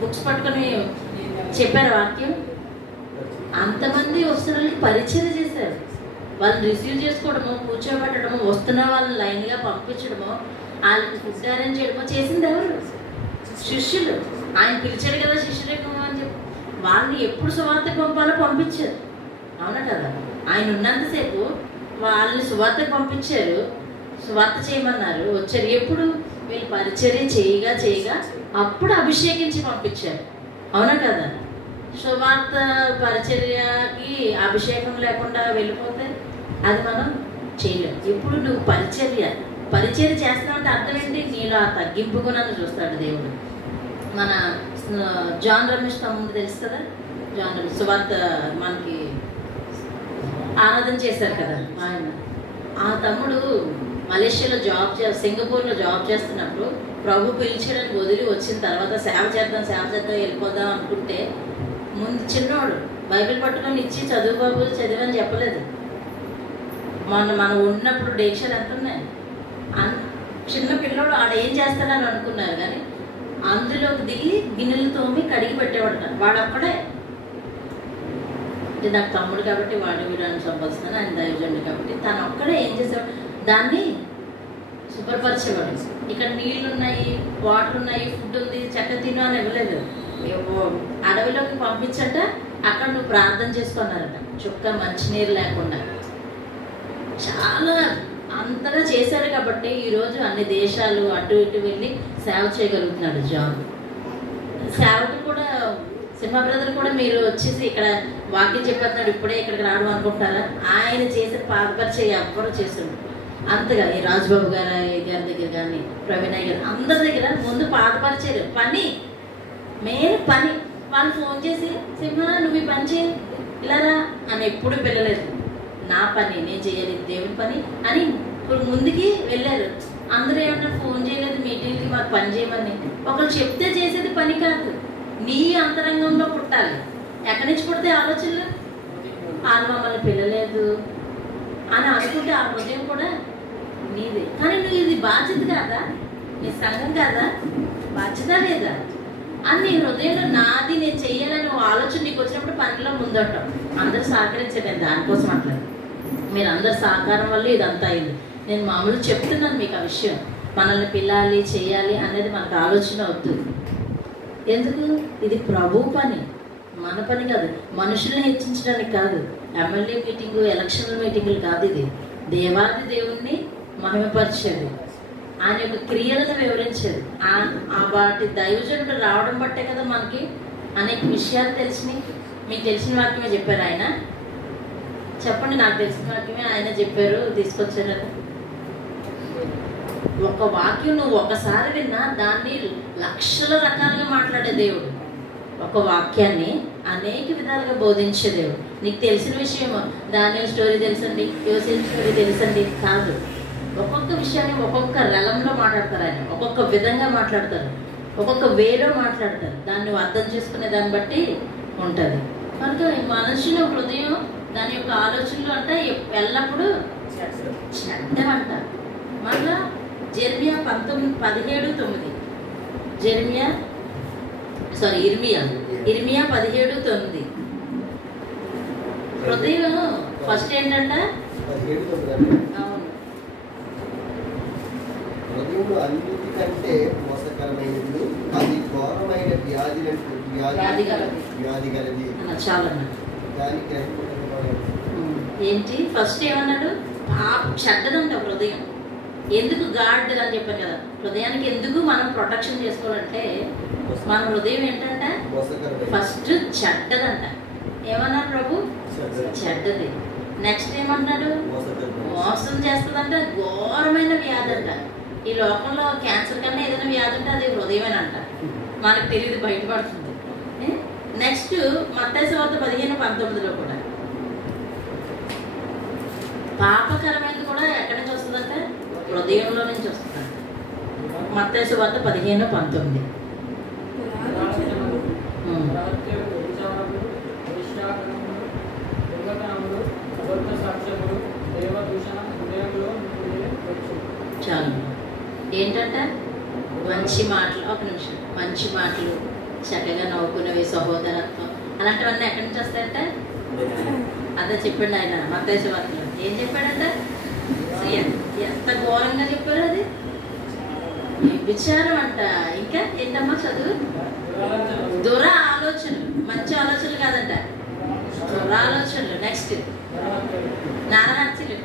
బుక్స్ పట్టుకొని చెప్పారు వాక్యం. అంతమంది వస్తున్న పరిచయం చేశారు. వాళ్ళని రిసీవ్ చేసుకోవడము, కూర్చోబెట్టడము, వస్తున్న వాళ్ళని లైన్గా పంపించడము, వాళ్ళకి ఫుడ్ అరేంజ్ చేయడమో చేసింది ఎవరు? శిష్యులు. ఆయన పిలిచాడు కదా శిష్యులు అని చెప్పి వాళ్ళని ఎప్పుడు సువార్త పంపాలో పంపించారు. అవునా కదా. ఆయన ఉన్నంతసేపు వాళ్ళని సువార్తకు పంపించారు, సువార్త చేయమన్నారు, వచ్చారు. ఎప్పుడు? వీళ్ళు పరిచర్య చేయగా అప్పుడు అభిషేకించి పంపించారు. అవునా కదా. సువార్త పరిచర్యకి అభిషేకం లేకుండా వెళ్ళిపోతే అది మనం చేయలేం. ఇప్పుడు నువ్వు పరిచర్య చేస్తావంటే అర్థం ఏంటి? నీలో ఆ తగ్గింపు గుణాన్ని చూస్తాడు దేవుడు. మన జాన్ రమేష్ తమ్ముడు తెలుసు కదా. జాన్ రమేష్ సువార్త మనకి ఆరాధన చేశారు కదా ఆయన. ఆ తమ్ముడు మలేషియాలో సింగపూర్లో జాబ్ చేస్తున్నప్పుడు ప్రభు పిలిచడానికి వదిలి వచ్చిన తర్వాత సేవ చేద్దాం వెళ్ళిపోదాం అనుకుంటే ముందు చిన్నోడు బైబిల్ పట్టుకొని ఇచ్చి చదువు బాబు చదివని చెప్పలేదు. మనం ఉన్నప్పుడు డేక్షలు ఎంత ఉన్నాయి. చిన్న పిల్లోడు ఆడ ఏం చేస్తాడని అనుకున్నారు. కానీ అందులోకి దిగి గిన్నెలు తోమి కడిగి పెట్టేవాడు. వాడొక్కడే. అంటే నాకు తమ్ముడు కాబట్టి వాడు వీడని సంపాదిస్తున్నాను. ఆయన దైవజనుడు కాబట్టి తను ఒక్కడే ఏం చేసేవాడు? దాన్ని శుభ్రపరిచేవాడు. ఇక్కడ నీళ్లు ఉన్నాయి, వాటర్ ఉన్నాయి, ఫుడ్ ఉంది, చక్క తిను అని ఇవ్వలేదు. అడవిలోకి పంపించట అక్కడ నువ్వు ప్రార్థన చేసుకున్నారట, చుక్క మంచినీరు లేకుండా. చాలా అంతగా చేశాడు కాబట్టి ఈరోజు అన్ని దేశాలు అటు ఇటు వెళ్ళి సేవ చేయగలుగుతున్నాడు జాన్. సేవకులు కూడా, సింహ బ్రదర్ కూడా మీరు వచ్చేసి ఇక్కడ వాక్యం చెప్పేస్తున్నాడు ఇప్పుడే ఇక్కడికి రావడం అనుకుంటారా? ఆయన చేసే పాదపరిచయం ఎవ్వరూ చేస్తుండ్రు అంతగా. ఈ రాజుబాబు గారి దగ్గర కానీ, ప్రవీణయ్య గారు, అందరి దగ్గర ముందు పాదపరిచారు. పని మెయిన్ పని. వాళ్ళు ఫోన్ చేసి సింహ నువ్వు ఈ పని చేయి ఇలా రా అని ఎప్పుడు పిల్లలేదు. నా పని నేను చేయాలి, దేవుని పని అని ఇప్పుడు ముందుకి వెళ్ళారు. అందరూ ఏమన్నా ఫోన్ చేయలేదు మీటింగ్కి మాకు పని చేయమని. ఒకళ్ళు చెప్తే చేసేది పని కాదు, నీ అంతరంగంలో పుట్టాలి. ఎక్కడి నుంచి పుడితే ఆలోచనలు? వాళ్ళు మమ్మల్ని పిల్లలేదు అని అనుకుంటే ఆ హృదయం కూడా నీదే. కానీ నువ్వు ఇది బాధ్యత కాదా? నీ సంఘం కాదా? బాధ్యత లేదా అని నీ హృదయంలో నాది నేను చెయ్యాలని నువ్వు ఆలోచన నీకు వచ్చినప్పుడు పనిలో ముందుంటాం. అందరూ సహకరించారు, నేను దానికోసం అంటాను. మీరు అందరు సహకారం వల్ల ఇదంతా అయింది. నేను మామూలుగా చెప్తున్నాను మీకు ఆ విషయం. మనల్ని పిల్లాలి చేయాలి అనేది మనకు ఆలోచన అవుతుంది. ఎందుకు? ఇది ప్రభు పని, మన పని కాదు. మనుషుల్ని హెచ్చించడానికి కాదు, ఎమ్మెల్యే మీటింగు ఎలక్షన్ల మీటింగులు కాదు. ఇది దేవాది దేవుణ్ణి మహిమపరిచేది, ఆయన యొక్క క్రియలను వివరించేది. వాటి దైవజనుడు రావడం బట్టే కదా మనకి అనేక విషయాలు తెలిసినాయి. మీకు తెలిసిన వాక్యమే చెప్పారు ఆయన. చెప్పండి, నాకు తెలిసిన వాక్యమే ఆయన చెప్పారు, తీసుకొచ్చారు. ఒక వాక్యం నువ్వు ఒకసారి విన్నా దాన్ని లక్షల రకాలుగా మాట్లాడే దేవుడు. ఒక వాక్యాన్ని అనేక విధాలుగా బోధించే దేవుడు. నీకు తెలిసిన విషయం దానియల్ స్టోరీ తెలుసండి, యోసేపు స్టోరీ తెలుసండి కాదు. ఒక్కొక్క విషయాన్ని ఒక్కొక్క రలంలో మాట్లాడతారు ఆయన, ఒక్కొక్క విధంగా మాట్లాడతారు, ఒక్కొక్క వేలో మాట్లాడతారు. దాన్ని నువ్వు అర్థం చేసుకునే దాన్ని బట్టి ఉంటుంది. కనుక మనుషుల హృదయం దాని యొక్క ఆలోచనలు అంటే ఎల్లప్పుడూ చెడ్డమంట. మళ్ళా జెర్మియా 17:9, ఇర్మియా 17:9. హృదయం ఫస్ట్ ఏంటంట? అవును, హృదయము అన్నిటికంటే మోసకరమైనది, అది ఘోరమైన వ్యాధి గలది. చాలా దానికి ఏంటి ఫస్ట్ ఏమన్నాడు? చెడ్డదంట హృదయం. ఎందుకు గాడ్ అని చెప్పాను కదా, హృదయానికి ఎందుకు మనం ప్రొటెక్షన్ చేసుకోవాలంటే మన హృదయం ఏంటంటే ఫస్ట్ చెడ్డదంట. ఏమన్నాడు ప్రభు? చెడ్డది. నెక్స్ట్ ఏమన్నాడు? మోసం చేస్తుందంట, ఘోరమైన వ్యాధి అంట. ఈ లోకంలో క్యాన్సర్ కన్నా ఏదైనా వ్యాధి ఉంటే అది హృదయమేనంట. మనకు తెలియదు, బయటపడుతుంది. నెక్స్ట్ మత్తయి సువార్త 15:19 కూడా పాపకరమైనది కూడా ఎక్కడి నుంచి వస్తుందంటే హృదయంలో నుంచి వస్తుందంట. మత్తయి సువార్త 15:19. చాలు. ఏంటంటే మంచి మాటలు, ఒక నిమిషం, మంచి మాటలు, చక్కగా నవ్వుకునేవి, సహోదరత్వం, అలాంటివన్నీ ఎక్కడి నుంచి వస్తాయంటే అదే చెప్పండి ఆయన మత్తయి సువార్తలో. ఏం చెప్పాడంటే ఎంత ఘోరంగా చెప్పారు అది. విచారం అంట. ఇంకా ఏంటమ్మా చదువు? దుర ఆలోచనలు, మంచి ఆలోచనలు కాదంట, దుర ఆలోచనలు. నెక్స్ట్ నరహత్యలు.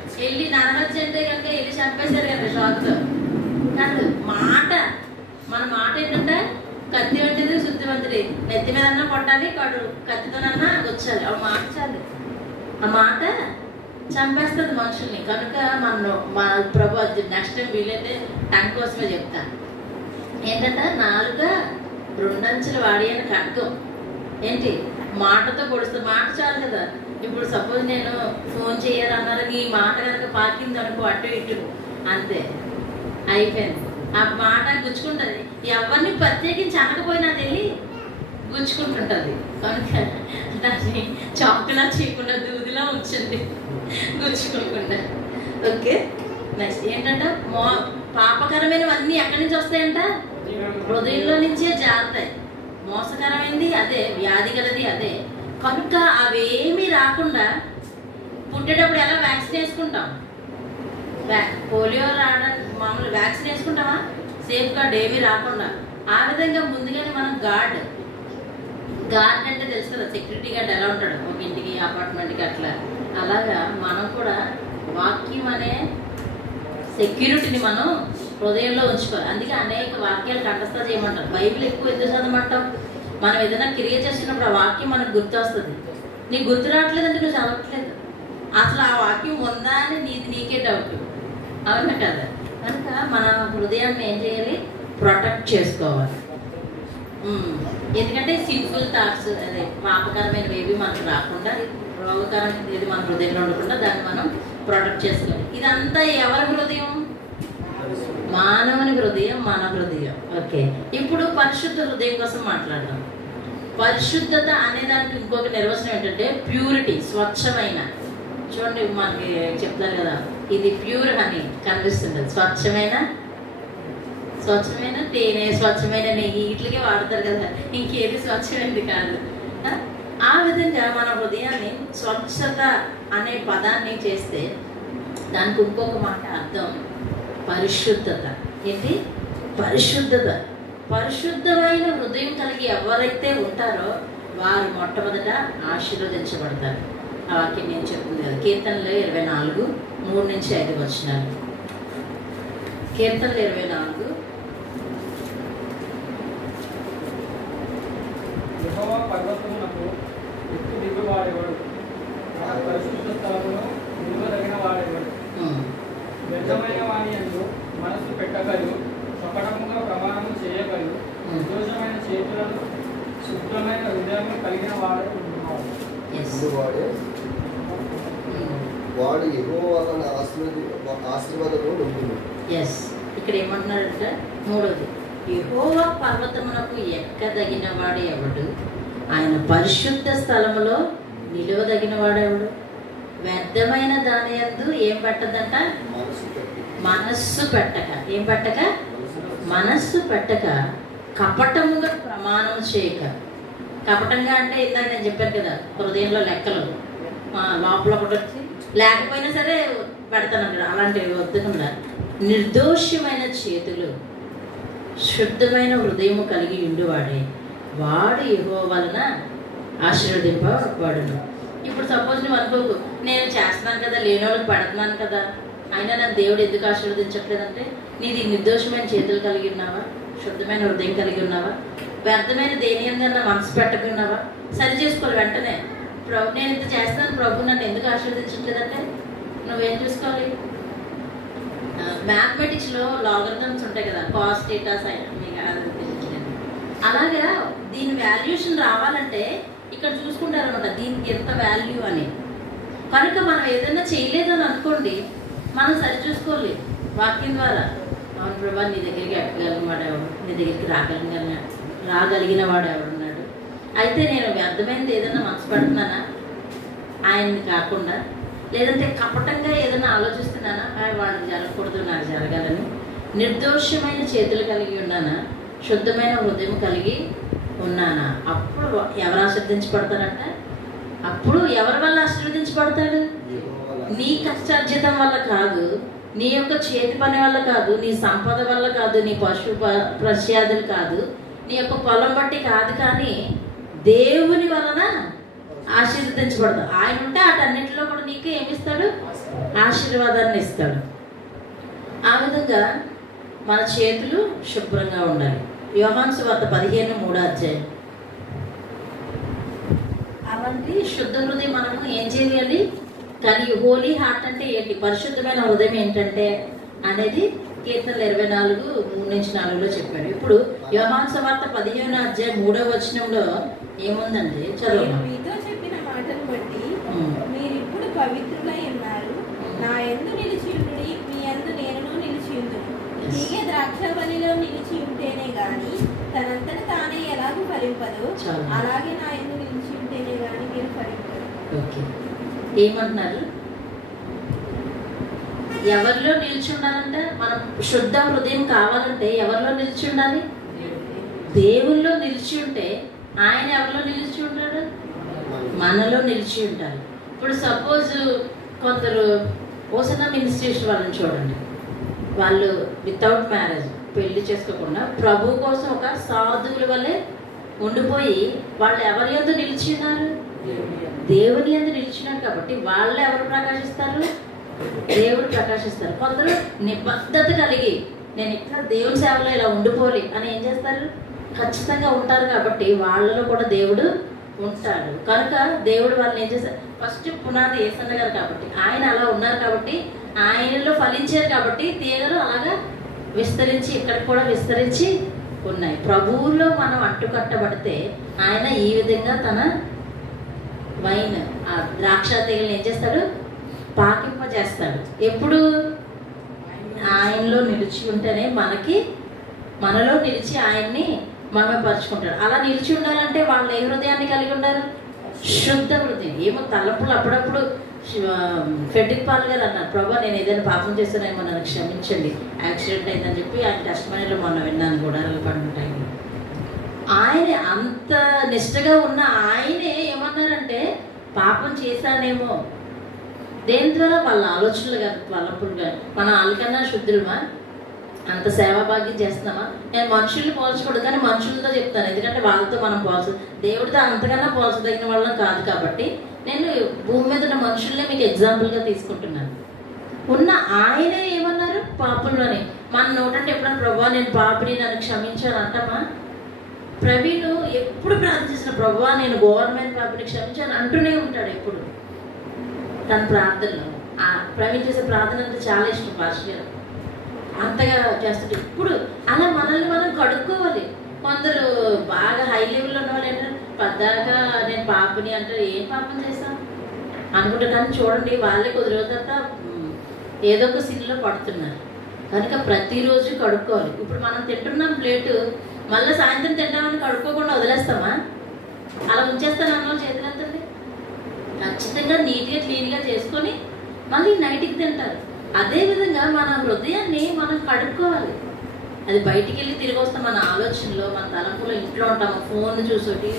నరహత్య అంటే కనుక వెళ్ళి చంపేశారు కదా షాక్తో కాదు. మాట, మన మాట ఏంటంటే కత్తి వంటిది శుద్ధివంతుడి, నెత్తి మీద అన్నా కొట్టాలి, కత్తితోనన్నా వచ్చాలి. ఆ మాట చాలు, ఆ మాట చంపేస్తుంది మనుషుల్ని. కనుక మన ప్రభు నెక్స్ట్ టైం వీలైతే టంగ్ కోసమే చెప్తాను. ఏంటంటే నాలుక 2 అంచెల వాడి అని ఖడ్గం. ఏంటి? మాటతో పొడుస్తుంది. మాట చాలు కదా. ఇప్పుడు సపోజ్ నేను ఫోన్ చేయాలన్నారు, ఈ మాట కనుక పాకింది అనుకో అటు ఇటు, అంతే అయిపోయింది. ఆ మాట గుచ్చుకుంటుంది. ఎవరిని ప్రత్యేకించి అనకపోయినా వెళ్ళి గుచ్చుకుంటుంటుంది. కనుక దాన్ని చాకులా చేయకుండా దూదిలా ఉంచండి, గుచ్చుకోకుండా. ఓకే, నెక్స్ట్ ఏంటంటే పాపకరమైనవన్నీ ఎక్కడి నుంచి వస్తాయంట? హృదయంలో నుంచే జారుతాయి. మోసకరమైనది అదే, వ్యాధి గలది అదే. కనుక అవేమీ రాకుండా పుట్టేటప్పుడు ఎలా వ్యాక్సిన్ వేసుకుంటాం? పోలియో రావడానికి మామూలు వ్యాక్సిన్ వేసుకుంటామా? సేఫ్ గార్డ్ ఏమీ రాకుండా. ఆ విధంగా ముందుగానే మనం గార్డ్ అంటే తెలుసు కదా, సెక్యూరిటీ గార్డ్ ఎలా ఉంటాడు ఒక ఇంటికి అపార్ట్మెంట్కి అట్లా. అలాగా మనం కూడా వాక్యం అనే సెక్యూరిటీని మనం హృదయంలో ఉంచుకోవాలి. అందుకే అనేక వాక్యాలు కంఠస్థ చేయమంటారు. బైబిల్ ఎక్కువ ఎందుకు చదవమంటాం? మనం ఏదైనా క్రియ చేసినప్పుడు ఆ వాక్యం మనకు గుర్తు వస్తుంది. నీకు గుర్తు రావట్లేదంటే నువ్వు చదవట్లేదు. అసలు ఆ వాక్యం ఉందా అని నీకే డౌట్, అవునా కదా? కనుక మన హృదయాన్ని ఏం చేయాలి? ప్రొటెక్ట్ చేసుకోవాలి. ఎందుకంటే సిన్ఫుల్ థాట్స్, అదే పాపకరమైనవి ఏవి మనకు రాకుండా, రోగకరమైన ఏది మన హృదయంలో ఉండకుండా దాన్ని మనం ప్రొటెక్ట్ చేసుకోవాలి. ఇదంతా ఎవరి హృదయం? మానవుని హృదయం, మన హృదయం. ఓకే, ఇప్పుడు పరిశుద్ధ హృదయం కోసం మాట్లాడదాం. పరిశుద్ధత అనే దానికి ఇంకొక నిర్వచనం ఏంటంటే ప్యూరిటీ, స్వచ్ఛమైన. చూడండి మనకి చెప్తారు కదా, ఇది ప్యూర్ అని కనిపిస్తుంది. స్వచ్ఛమైన తేనె, స్వచ్ఛమైన నెయ్యి వీటికి వాడతారు కదా, ఇంకేది స్వచ్ఛమైనది కాదు. ఆ విధంగా మన హృదయాన్ని స్వచ్ఛత అనే పదాన్ని చేస్తే దానికి ఇంకొక మాట అర్థం పరిశుద్ధత. ఏంటి? పరిశుద్ధత. పరిశుద్ధమైన హృదయం కలిగి ఎవరైతే ఉంటారో వారు మొట్టమొదట ఆశీర్వదించబడతారు. ఆ వాక్యం నేను చెప్తుంది కదా, కీర్తనలు 24:3-5 కీర్తనలు 24. యెహోవా పర్వతమునకు ఎత్తు దిగువాడెవడు? పరిశుద్ధ స్థలమును నిలువదగిన వాడెవడు? వ్యర్థమైన వాని యందు మనస్సు పెట్టగలరు, కపటముగా ప్రమాణము చేయగలరు, నిర్దోషమైన చేతులను శుభ్రమైన హృదయం కలిగిన వాడు వాడు యెహోవా వలన ఆశీర్వాదము నొందును. ఇక్కడ ఏమంటున్నారంటే మూడోది, యెహోవా పర్వతమునకు ఎక్కదగిన వాడు ఎవడు? ఆయన పరిశుద్ధ స్థలములో నిలువదగిన వాడు ఎవడు? వ్యర్థమైన దాని యందు ఏం పెట్టదంట? మనస్సు పెట్టక. ఏం పెట్టక? మనస్సు పెట్టక, కపటముగా ప్రమాణం చేయక. కపటంగా అంటే ఇందాక నేను చెప్పాను కదా, హృదయంలో లెక్కలు లోపల ఒకటి వచ్చి లేకపోయినా సరే పెడతాను, అలాంటివి వద్దుకుండా నిర్దోషమైన చేతులు, శుద్ధమైన హృదయము కలిగి ఉండివాడే వాడు యెహోవా వలన ఆశీర్వదింపబడును. ఇప్పుడు సపోజ్ నువ్వు అనుకోకు, నేను చేస్తున్నాను కదా, లేని వాళ్ళకి పెడుతున్నాను కదా, అయినా నన్ను దేవుడు ఎందుకు ఆశీర్వదించట్లేదంటే, నీది నిర్దోషమైన చేతులు కలిగి ఉన్నావా? శుద్ధమైన హృదయం కలిగి ఉన్నావా? వ్యర్థమైన దేని అందన్నా మనసు పెట్టుకున్నావా? సరి చేసుకోవాలి వెంటనే. ప్రభు నేను ఇంత చేస్తున్నాను, ప్రభు నన్ను ఎందుకు ఆశీర్వదించట్లేదంటే నువ్వేం చూసుకోవాలి? మ్యాథమెటిక్స్లో లాగరిథమ్స్ ఉంటాయి కదా, కాస్ థీటా సైన్, మీకు అలాగా దీని వాల్యూషన్ రావాలంటే ఇక్కడ చూసుకుంటారనమాట, దీనికి ఎంత వాల్యూ అని. కనుక మనం ఏదైనా చేయలేదని అనుకోండి, మనం సరి చూసుకోవాలి వాక్యం ద్వారా. అవును ప్రభా, నీ దగ్గరికి ఎక్కగలిగిన వాడు ఎవడు? నీ దగ్గరికి రాగలిగిన వాడు ఎవడున్నాడు? అయితే నేను వ్యర్థమైనది ఏదైనా మనసు పెడుతున్నానా ఆయన్ని కాకుండా? లేదంటే కపటంగా ఏదైనా ఆలోచిస్తున్నానా? వాళ్ళకి జరగకూడదు, నాకు జరగాలని? నిర్దోషమైన చేతులు కలిగి ఉన్నానా? శుద్ధమైన హృదయం కలిగి ఉన్నానా? అప్పుడు ఎవరు ఆశీర్వదించబడతారంట? అప్పుడు ఎవరి వల్ల ఆశీర్వదించబడతాడు? నీ కష్టార్జితం వల్ల కాదు, నీ యొక్క చేతి పని వల్ల కాదు, నీ సంపద వల్ల కాదు, నీ పశు ప్రస్యాదులు కాదు, నీ యొక్క పొలం బట్టి కాదు, కానీ దేవుని వలన ఆశీర్వదించబడతాడు. ఆయన ఉంటే వాటన్నింటిలో కూడా నీకు ఏమిస్తాడు? ఆశీర్వాదాన్ని ఇస్తాడు. ఆ విధంగా మన చేతులు శుభ్రంగా ఉండాలి. యోహాను సువార్త 15:3 అలాంటి శుద్ధ హృదయం మనము ఏం చేయాలి? కానీ హోలీ హార్ట్ అంటే ఏంటి? పరిశుద్ధమైన హృదయం ఏంటంటే అనేది కీర్తనలు 24:3-4 చెప్పాడు. ఇప్పుడు యోహాను సువార్త 15:3 ఏముందంటే చదువు. మీతో చెప్పిన మాటను బట్టి మీరిప్పుడు పవిత్రులై ఉన్నారు, నా యందు నిలిచి ఉండి మీ యందు నేను నిలిచి ఉందును. తీగ ద్రాక్షవల్లిలో నిలిచి ఉంటేనే గాని తనంతట తానే ఎలాగూ ఫలింపదు, అలాగే నా యందు నిలిచి ఉంటేనే గాని మీరు ఫలింపరు. ఓకే, ఏమంటున్నారు? ఎవరిలో నిలిచి ఉండాలంటే, మనం శుద్ధ హృదయం కావాలంటే ఎవరిలో నిలిచి ఉండాలి? దేవుల్లో నిలిచి ఉంటే ఆయన ఎవరిలో నిలిచి ఉంటాడు? మనలో నిలిచి ఉంటారు. ఇప్పుడు సపోజ్ కొందరు ఓసన మినిస్ట్రేషన్ వాళ్ళని చూడండి, వాళ్ళు వితౌట్ మ్యారేజ్, పెళ్లి చేసుకోకుండా ప్రభు కోసం ఒక సాధువుల వల్లే ఉండిపోయి వాళ్ళు ఎవరి యందు నిలిచి ఉన్నారు? దేవుని యందు నిలిచినారు. కాబట్టి వాళ్ళు ఎవరు ప్రకాశిస్తారు? దేవుడు ప్రకాశిస్తారు. కొందరు నిబద్ధత కలిగి నేను ఇట్లా దేవుని సేవలో ఇలా ఉండిపోలి అని ఏం చేస్తారు? ఖచ్చితంగా ఉంటారు. కాబట్టి వాళ్ళలో కూడా దేవుడు ఉంటాడు. కనుక దేవుడు వాళ్ళని ఏం చేస్తారు? ఫస్ట్ పునాది యేసన్న గారు కాబట్టి ఆయన అలా ఉన్నారు. కాబట్టి ఆయనలో ఫలించారు. కాబట్టి తీగలు అలాగా విస్తరించి ఇక్కడికి కూడా విస్తరించి ఉన్నాయి. ప్రభువులో మనం అంటుకట్టబడితే ఆయన ఈ విధంగా తన వైన్ ఆ ద్రాక్ష తీగలను ఏం చేస్తాడు? పాకింపజేస్తాడు. ఎప్పుడు? ఆయనలో నిలిచి ఉంటేనే మనలో నిలిచి ఆయన్ని మహిమపరుచుకుంటాడు. అలా నిలిచి ఉండాలంటే వాళ్ళు ఏ హృదయాన్ని కలిగి ఉండాలి? శుద్ధ హృదయం. ఏమో తలపులు అప్పుడప్పుడు ఫెడ్రిక్ పాల్ గారు అన్నారు, ప్రభా నేను ఏదైనా పాపం చేస్తానేమో నన్ను క్షమించండి, యాక్సిడెంట్ అయిందని చెప్పి ఆయన టెస్టిమనీలో మొన్న విన్నాను గోడారాల పండుగ టైంలో. ఆయన అంత నిష్టగా ఉన్న ఆయనే ఏమన్నారంటే పాపం చేశానేమో దేని ద్వారా? వాళ్ళ ఆలోచనలు కానీ తలపులు కానీ. మనం వాళ్ళకన్నా శుద్ధులమా? అంత సేవాభాగ్యం చేస్తున్నామా? నేను మనుషుల్ని పోల్చకూడదు, కానీ మనుషులతో చెప్తాను. ఎందుకంటే వాళ్ళతో మనం దేవుడితో అంతకన్నా పోల్చదగిన వాళ్ళం కాదు. కాబట్టి నేను భూమి మీద ఉన్న మనుషుల్నే మీకు ఎగ్జాంపుల్గా తీసుకుంటున్నాను. ఉన్న ఆయనే ఏమన్నారు? పాపులని. మన నోటంటే ఎప్పుడన్నా ప్రభా నేను పాపిని నన్ను క్షమించాను అంటామా? ప్రవీణ్ ఎప్పుడు ప్రార్థించిన ప్రభా నేను గవర్నమెంట్ పాపిని క్షమించాను అంటూనే ఉంటాడు ఎప్పుడు తన ప్రార్థనలో. ఆ ప్రవీణ్ చేసే ప్రార్థన అంటే చాలా ఇష్టం. పాస్టర్ గారు అంతగా చేస్తుంటే ఇప్పుడు అలా మనల్ని మనం కడుక్కోవాలి. కొందరు బాగా హై లెవెల్లో ఉన్న వాళ్ళు ఏంటంటే పద్దాకా నేను పాపని అంటారు. ఏం పాపం చేస్తాం అనుకుంటారు. కానీ చూడండి వాళ్ళే కొద్ది రోజుల తర్వాత ఏదో ఒక సిన్లో పడుతున్నారు. కనుక ప్రతిరోజు కడుక్కోవాలి. ఇప్పుడు మనం తింటున్నాం ప్లేటు, మళ్ళీ సాయంత్రం తింటామని కడుక్కోకుండా వదిలేస్తామా? అలా ఉంచేస్తాను అన్న చేతులు ఎంతండి. ఖచ్చితంగా నీట్గా క్లీన్గా చేసుకొని మళ్ళీ నైట్కి తింటారు. అదేవిధంగా మన హృదయాన్ని మనం కడుక్కోవాలి. అది బయటికి వెళ్ళి తిరిగి వస్తాం. మన ఆలోచనలో మన తలంపులో ఇంట్లో ఉంటాము, ఫోన్ చూసోటి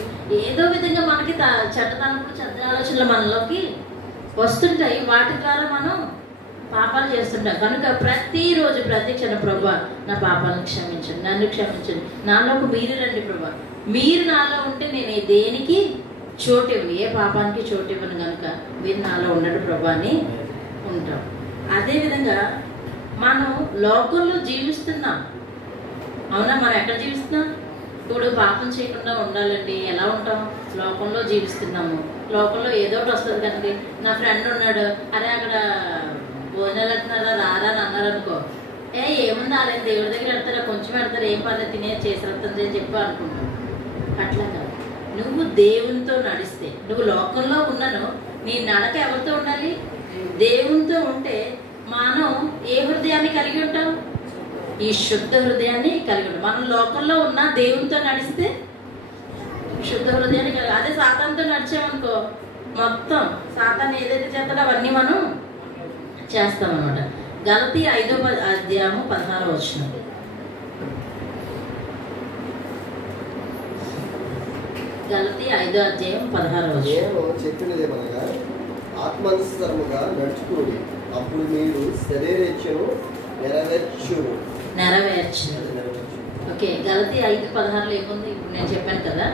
ఏదో విధంగా మనకి చెడ్డ తలంపులు చెడ్డ ఆలోచనలు మనలోకి వస్తుంటాయి. వాటి ద్వారా మనం పాపాలు చేస్తుంటాం. కనుక ప్రతిరోజు ప్రతి క్షణం ప్రభా నా పాపాలను క్షమించండి, నన్ను క్షమించండి, నాలోకి మీరు రండి ప్రభా, మీరు నాలో ఉంటే నేను దేనికి చోటు ఇవ్వను, ఏ పాపానికి చోటు ఇవ్వను, కనుక మీరు నాలో ఉండడు ప్రభా అని ఉంటాం. అదేవిధంగా మనం లోకంలో జీవిస్తున్నాం. అవునా? మనం ఎక్కడ జీవిస్తున్నాం? ఇప్పుడు పాపం చేయకుండా ఉండాలండి. ఎలా ఉంటాం? లోకంలో జీవిస్తున్నాము. లోకంలో ఏదో ఒకటి వస్తుంది కదండి. నా ఫ్రెండ్ ఉన్నాడు, అరే అక్కడ భోజనాలు వెళ్తున్నారా రారా అని అన్నారు అనుకో, ఏముంది వాళ్ళని దేవుడి దగ్గర వెళ్తారా, కొంచెం వెళ్తారా, ఏం పర్లేదు తినే చేసేస్తుంది అని చెప్పి అనుకుంటాం. అట్లా కాదు. నువ్వు దేవునితో నడిస్తే, నువ్వు లోకంలో ఉన్నాను, నీ నడక ఎవరితో ఉండాలి? దేవునితో ఉంటే మనం ఏ హృదయాన్ని కలిగి ఉంటాం? ఈ శుద్ధ హృదయాన్ని కలిగి ఉంటాం. మనం లోకంలో ఉన్న దేవునితో నడిస్తే శుద్ధ హృదయాన్ని కలిగి. అదే సాతానుతో నడిచామనుకో మొత్తం సాతాను ఏదైతే చేస్తాడో అవన్నీ మనం చేస్తామన్నమాట. గలతీ 5వ అధ్యాయము 16వ వచనం. గలతీ 5వ అధ్యాయం 16వ వచనం. నేను చెప్పినదేమనగా ఆత్మానుసారముగా నడుచుకోండి, అప్పుడు మీరు శరీరేచ్ఛను నెరవేర్చును. ఓకే, గలతీ 5:16 ఏముంది? ఇప్పుడు నేను చెప్పాను కదా,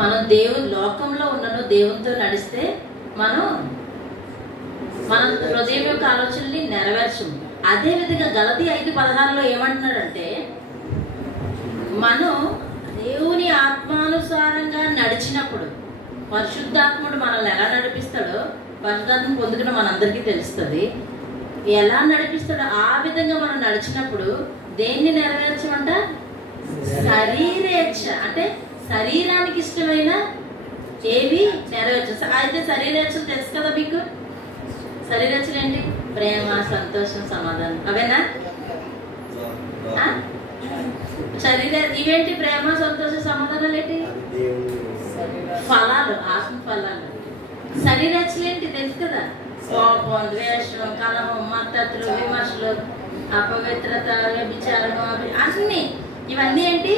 మనం దేవుని లోకంలో ఉన్నాను, దేవునితో నడిస్తే మనం మన హృదయం యొక్క ఆలోచనని నెరవేర్చము. అదే విధంగా గలతీ 5:16 ఏమంటున్నాడంటే మనం దేవుని ఆత్మానుసారంగా నడిచినప్పుడు పరిశుద్ధాత్ముడు మనల్ని ఎలా నడిపిస్తాడో, పరిశుద్ధాత్మ పొందుకున్న మనందరికీ తెలుస్తుంది. ఎలా నడిపిస్తాడో ఆ విధంగా మనం నడిచినప్పుడు దేన్ని నెరవేర్చమంట? శరీరేచ్ఛ. అంటే శరీరానికి ఇష్టమైన ఏవి నెరవేర్చ. అయితే శరీరేచ్ఛలు తెలుసు కదా మీకు. శరీరేచ్ఛలు ఏంటి? ప్రేమ, సంతోషం, సమాధానం, అవేనా? ఇవేంటి? ప్రేమ, సంతోషం, సమాధానాలు ఏంటి? ఫలాలు, ఆత్మ ఫలాలు. శరీరేచ్ఛలు ఏంటి తెలుసు కదా? కోపం, ద్వేషం, కలహం, మత్తతులు, విమర్శలు, అపవిత్రత, వ్యభిచారము, అన్ని ఇవన్నీ ఏంటి?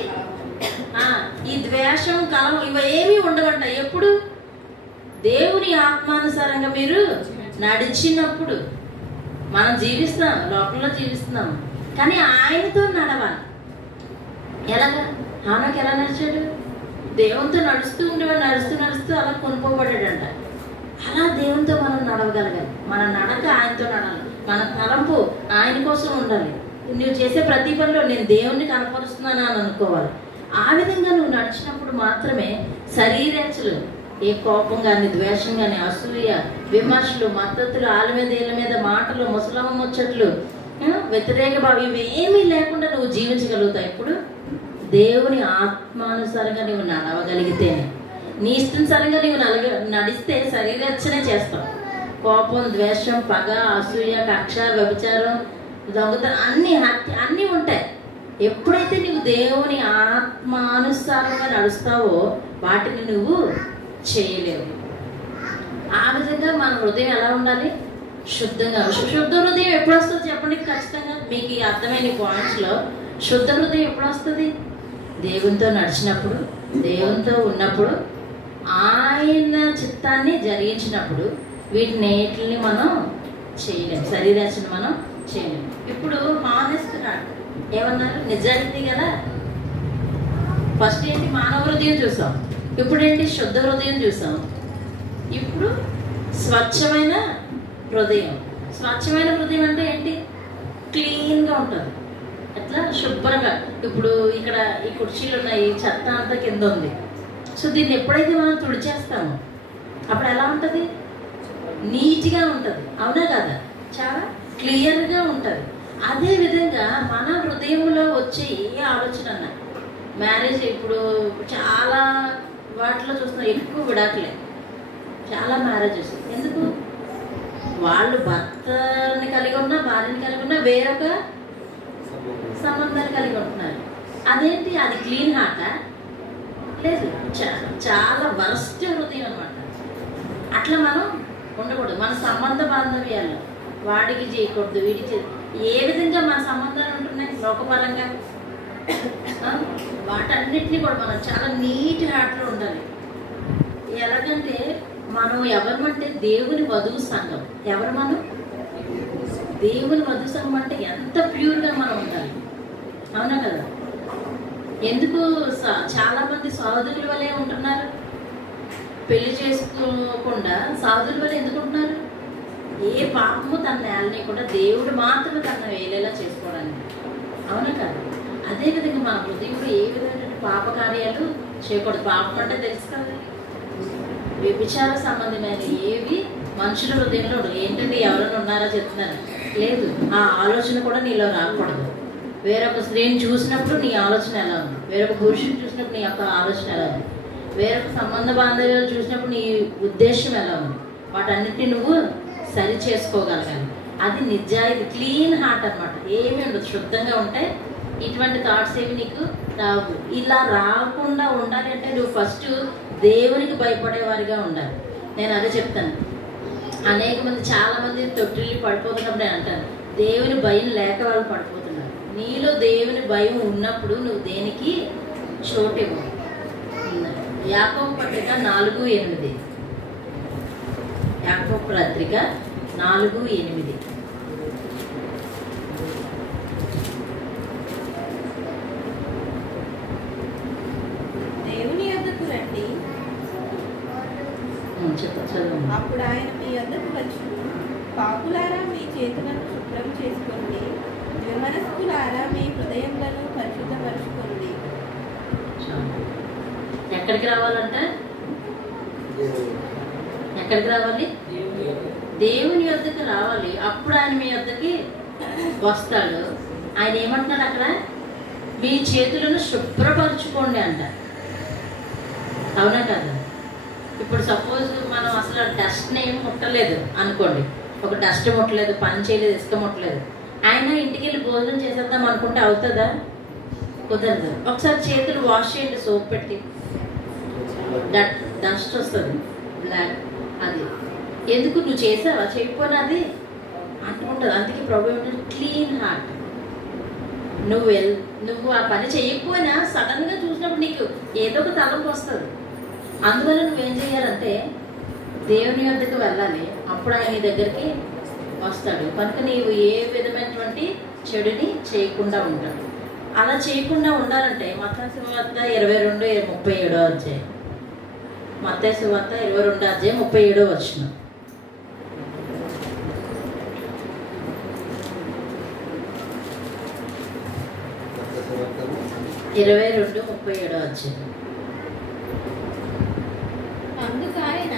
ఈ ద్వేషం, కలహం ఇవేమీ ఉండవంట. ఎప్పుడు? దేవుని ఆత్మానుసారంగా మీరు నడిచినప్పుడు. మనం జీవిస్తాం, లోకంలో జీవిస్తున్నాం, కానీ ఆయనతో నడవాలి. ఎలాగా? హానోకు ఎలా నడిచాడు? దేవునితో నడుస్తూ ఉండేవాడు, నడుస్తూ అలా కొనుక్కోబడ్డాడంట. అలా దేవునితో మనం నడవగలగాలి. మన నడక ఆయనతో నడాలి, మన తలంపు ఆయన కోసం ఉండాలి. నువ్వు చేసే ప్రతి పనిలో నేను దేవుణ్ణి కనపరుస్తున్నాను అని అనుకోవాలి. ఆ విధంగా నువ్వు నడిచినప్పుడు మాత్రమే శరీరేచ్ఛలు, ఏ కోపం కానీ, ద్వేషం కానీ, అసూయ, విమర్శలు, మద్దతులు, ఆళ్ళ మీద వీళ్ళ మీద మాటలు, ముసలమ్మ ముచ్చట్లు, వ్యతిరేక భావం ఇవేమీ లేకుండా నువ్వు జీవించగలుగుతావు. ఇప్పుడు దేవుని ఆత్మానుసారంగా నువ్వు నడవగలిగితేనే. నీ ఇష్టానుసారంగా నువ్వు నడిస్తే శరీరేచ్ఛనే చేస్తావు. కోపం, ద్వేషం, పగ, అసూయ, కక్ష, వ్యభిచారం, దొంగతనం అన్నీ ఉంటాయి. ఎప్పుడైతే నువ్వు దేవుని ఆత్మానుసారంగా నడుస్తావో వాటిని నువ్వు చేయలేవు. ఆ విధంగా మన హృదయం ఎలా ఉండాలి? శుద్ధంగా. శుద్ధ హృదయం ఎప్పుడు వస్తుంది చెప్పండి ఖచ్చితంగా. మీకు ఈ అర్థమైన పాయింట్స్లో శుద్ధ హృదయం ఎప్పుడు వస్తుంది? దేవునితో నడిచినప్పుడు, దేవునితో ఉన్నప్పుడు, ఆయన చిత్తాన్ని జరిగించినప్పుడు. వీటిని మనం చేయలేము, శరీరాన్ని మనం చేయలేము. ఇప్పుడు మానేస్తున్నాడు ఏమన్నారు? నిజాయితీ కదా. ఫస్ట్ ఏంటి? మానవ హృదయం చూసాం. ఇప్పుడు ఏంటి? శుద్ధ హృదయం చూసాం. ఇప్పుడు స్వచ్ఛమైన హృదయం. స్వచ్ఛమైన హృదయం అంటే ఏంటి? క్లీన్గా ఉంటుంది. ఎట్లా? శుభ్రంగా. ఇప్పుడు ఇక్కడ ఈ కుర్చీలు ఉన్నాయి, చెత్త అంతా కింద ఉంది. సో దీన్ని ఎప్పుడైతే మనం తుడిచేస్తామో అప్పుడు ఎలా ఉంటుంది? నీట్గా ఉంటుంది. అవునా కదా? చాలా క్లియర్గా ఉంటుంది. అదేవిధంగా మన హృదయంలో వచ్చే ఏ ఆలోచన అన్నా, మ్యారేజ్ ఇప్పుడు చాలా వాటిలో చూస్తున్నాం, ఎక్కువ విడాకులే. చాలా మ్యారేజెస్ ఎందుకు? వాళ్ళు భర్తని కలిగి ఉన్నా, భార్యని కలిగి ఉన్నా, వేరొక సంబంధాలు కలిగి ఉంటున్నారు. అదేంటి? అది క్లీన్ హార్టా? లేదు, చాలా వరస్ట్ హృదయం అనమాట. అట్లా మనం ఉండకూడదు. మన సంబంధ బాంధవ్యాల్లో వాడికి చేయకూడదు, వీడికి ఏ విధంగా మన సంబంధాలు ఉంటున్నాయి లోకపరంగా, వాటన్నిటినీ కూడా మనం చాలా నీట్ హార్ట్లో ఉండాలి. ఎలాగంటే మనం ఎవరమంటే దేవుని వధువు సంఘం. ఎవరు మనం? దేవుని వధువు సంఘం. అంటే ఎంత ప్యూర్గా మనం ఉండాలి. అవునా కదా? ఎందుకు చాలా మంది సాధువుల వల్లే ఉంటున్నారు? పెళ్లి చేసుకోకుండా సాధువుల వల్ల ఎందుకు ఉంటున్నారు? ఏ పాపము తన నేలని కూడా దేవుడు మాత్రమే తన వేలేలా చేసుకోవడానికి. అవునా కదా? అదేవిధంగా మన హృదయంలో ఏ విధమైన పాప కార్యాలు చేయకూడదు. పాపం అంటే తెలుసు కదా, వ్యభిచార సంబంధమైన ఏవి మనుషుల హృదయంలో ఉండదు. ఏంటంటే ఎవరైనా ఉన్నారా చెప్తున్నారు? లేదు. ఆ ఆలోచన కూడా నీలో రాకూడదు. వేరొక స్త్రీని చూసినప్పుడు నీ ఆలోచన ఎలా ఉంది? వేరొక పురుషుని చూసినప్పుడు నీ యొక్క ఆలోచన ఎలా ఉంది? వేరొక సంబంధ బాంధవ్యాలు చూసినప్పుడు నీ ఉద్దేశం ఎలా ఉంది? వాటన్నిటిని నువ్వు సరి చేసుకోగలగాలి. అది నిజాయితీ, క్లీన్ హార్ట్ అనమాట. ఏమీ ఉండదు. శుద్ధంగా ఉంటే ఇటువంటి థాట్స్ ఏమి నీకు రావు. ఇలా రాకుండా ఉండాలి అంటే నువ్వు ఫస్ట్ దేవునికి భయపడేవారిగా ఉండాలి. నేను అదే చెప్తాను. అనేక మంది, చాలా మంది తొట్టిల్లి పడిపోతున్నప్పుడు నేను అంటాను, దేవుని భయం లేక వాళ్ళు పడిపోతున్నారు. నీలో దేవుని భయం ఉన్నప్పుడు నువ్వు దేనికి చోటు ఇవ్వవు. యాకోబు పత్రిక 4:8. యాకోబు పత్రిక 4:8. దేవుని యొద్దకు రండి, అప్పుడు ఆయన మీ యొద్దకు వచ్చును. పాపులారా మీ చేతులను శుభ్రం చేసుకోండి, విమనస్కులారా మీ హృదయములను పరిశుద్ధపరచుకోండి. ఎక్కడికి రావాలంటే? ఎక్కడికి రావాలి? దేవుని యొద్దకు రావాలి. అప్పుడు ఆయన మీ యొద్దకి వస్తాడు. ఆయన ఏమంటున్నాడు అక్కడ? మీ చేతులను శుభ్రపరచుకోండి అంట. అవునా కదా? ఇప్పుడు సపోజ్ మనం అసలు డస్ట్ని ఏమి ముట్టలేదు అనుకోండి, ఒక డస్ట్ ముట్టలేదు, పని చేయలేదు, ఇసుక ముట్టలేదు, ఆయన ఇంటికి వెళ్ళి భోజనం చేసేద్దాం అనుకుంటే అవుతుందా? కుదరదు. ఒకసారి చేతులు వాష్ చేయండి సోప్ పెట్టి, డస్ట్ వస్తుంది బ్లాక్. అది ఎందుకు? నువ్వు చేసావా? చేయకపోయినా అది అంటుకుంటుంది. అందుకే ప్రభు ఏమిటంటే క్లీన్ హార్ట్. నువ్వు ఆ పని చేయకపోయినా సడన్గా చూసినప్పుడు నీకు ఏదో ఒక తలంపు వస్తుంది. అందువల్ల నువ్వేం చేయాలంటే దేవుని యొద్దకు వెళ్ళాలి. అప్పుడు ఆయన నీ దగ్గరికి వస్తాడు. కనుక నీవు ఏ విధమైనటువంటి చెడుని చేయకుండా ఉంటాడు. అలా చేయకుండా ఉండాలంటే మత్తయి సువార్త 22:37 అధ్యాయం. మత్తయి సువార్త 22:37. 22:37. అందుకు ఆయన,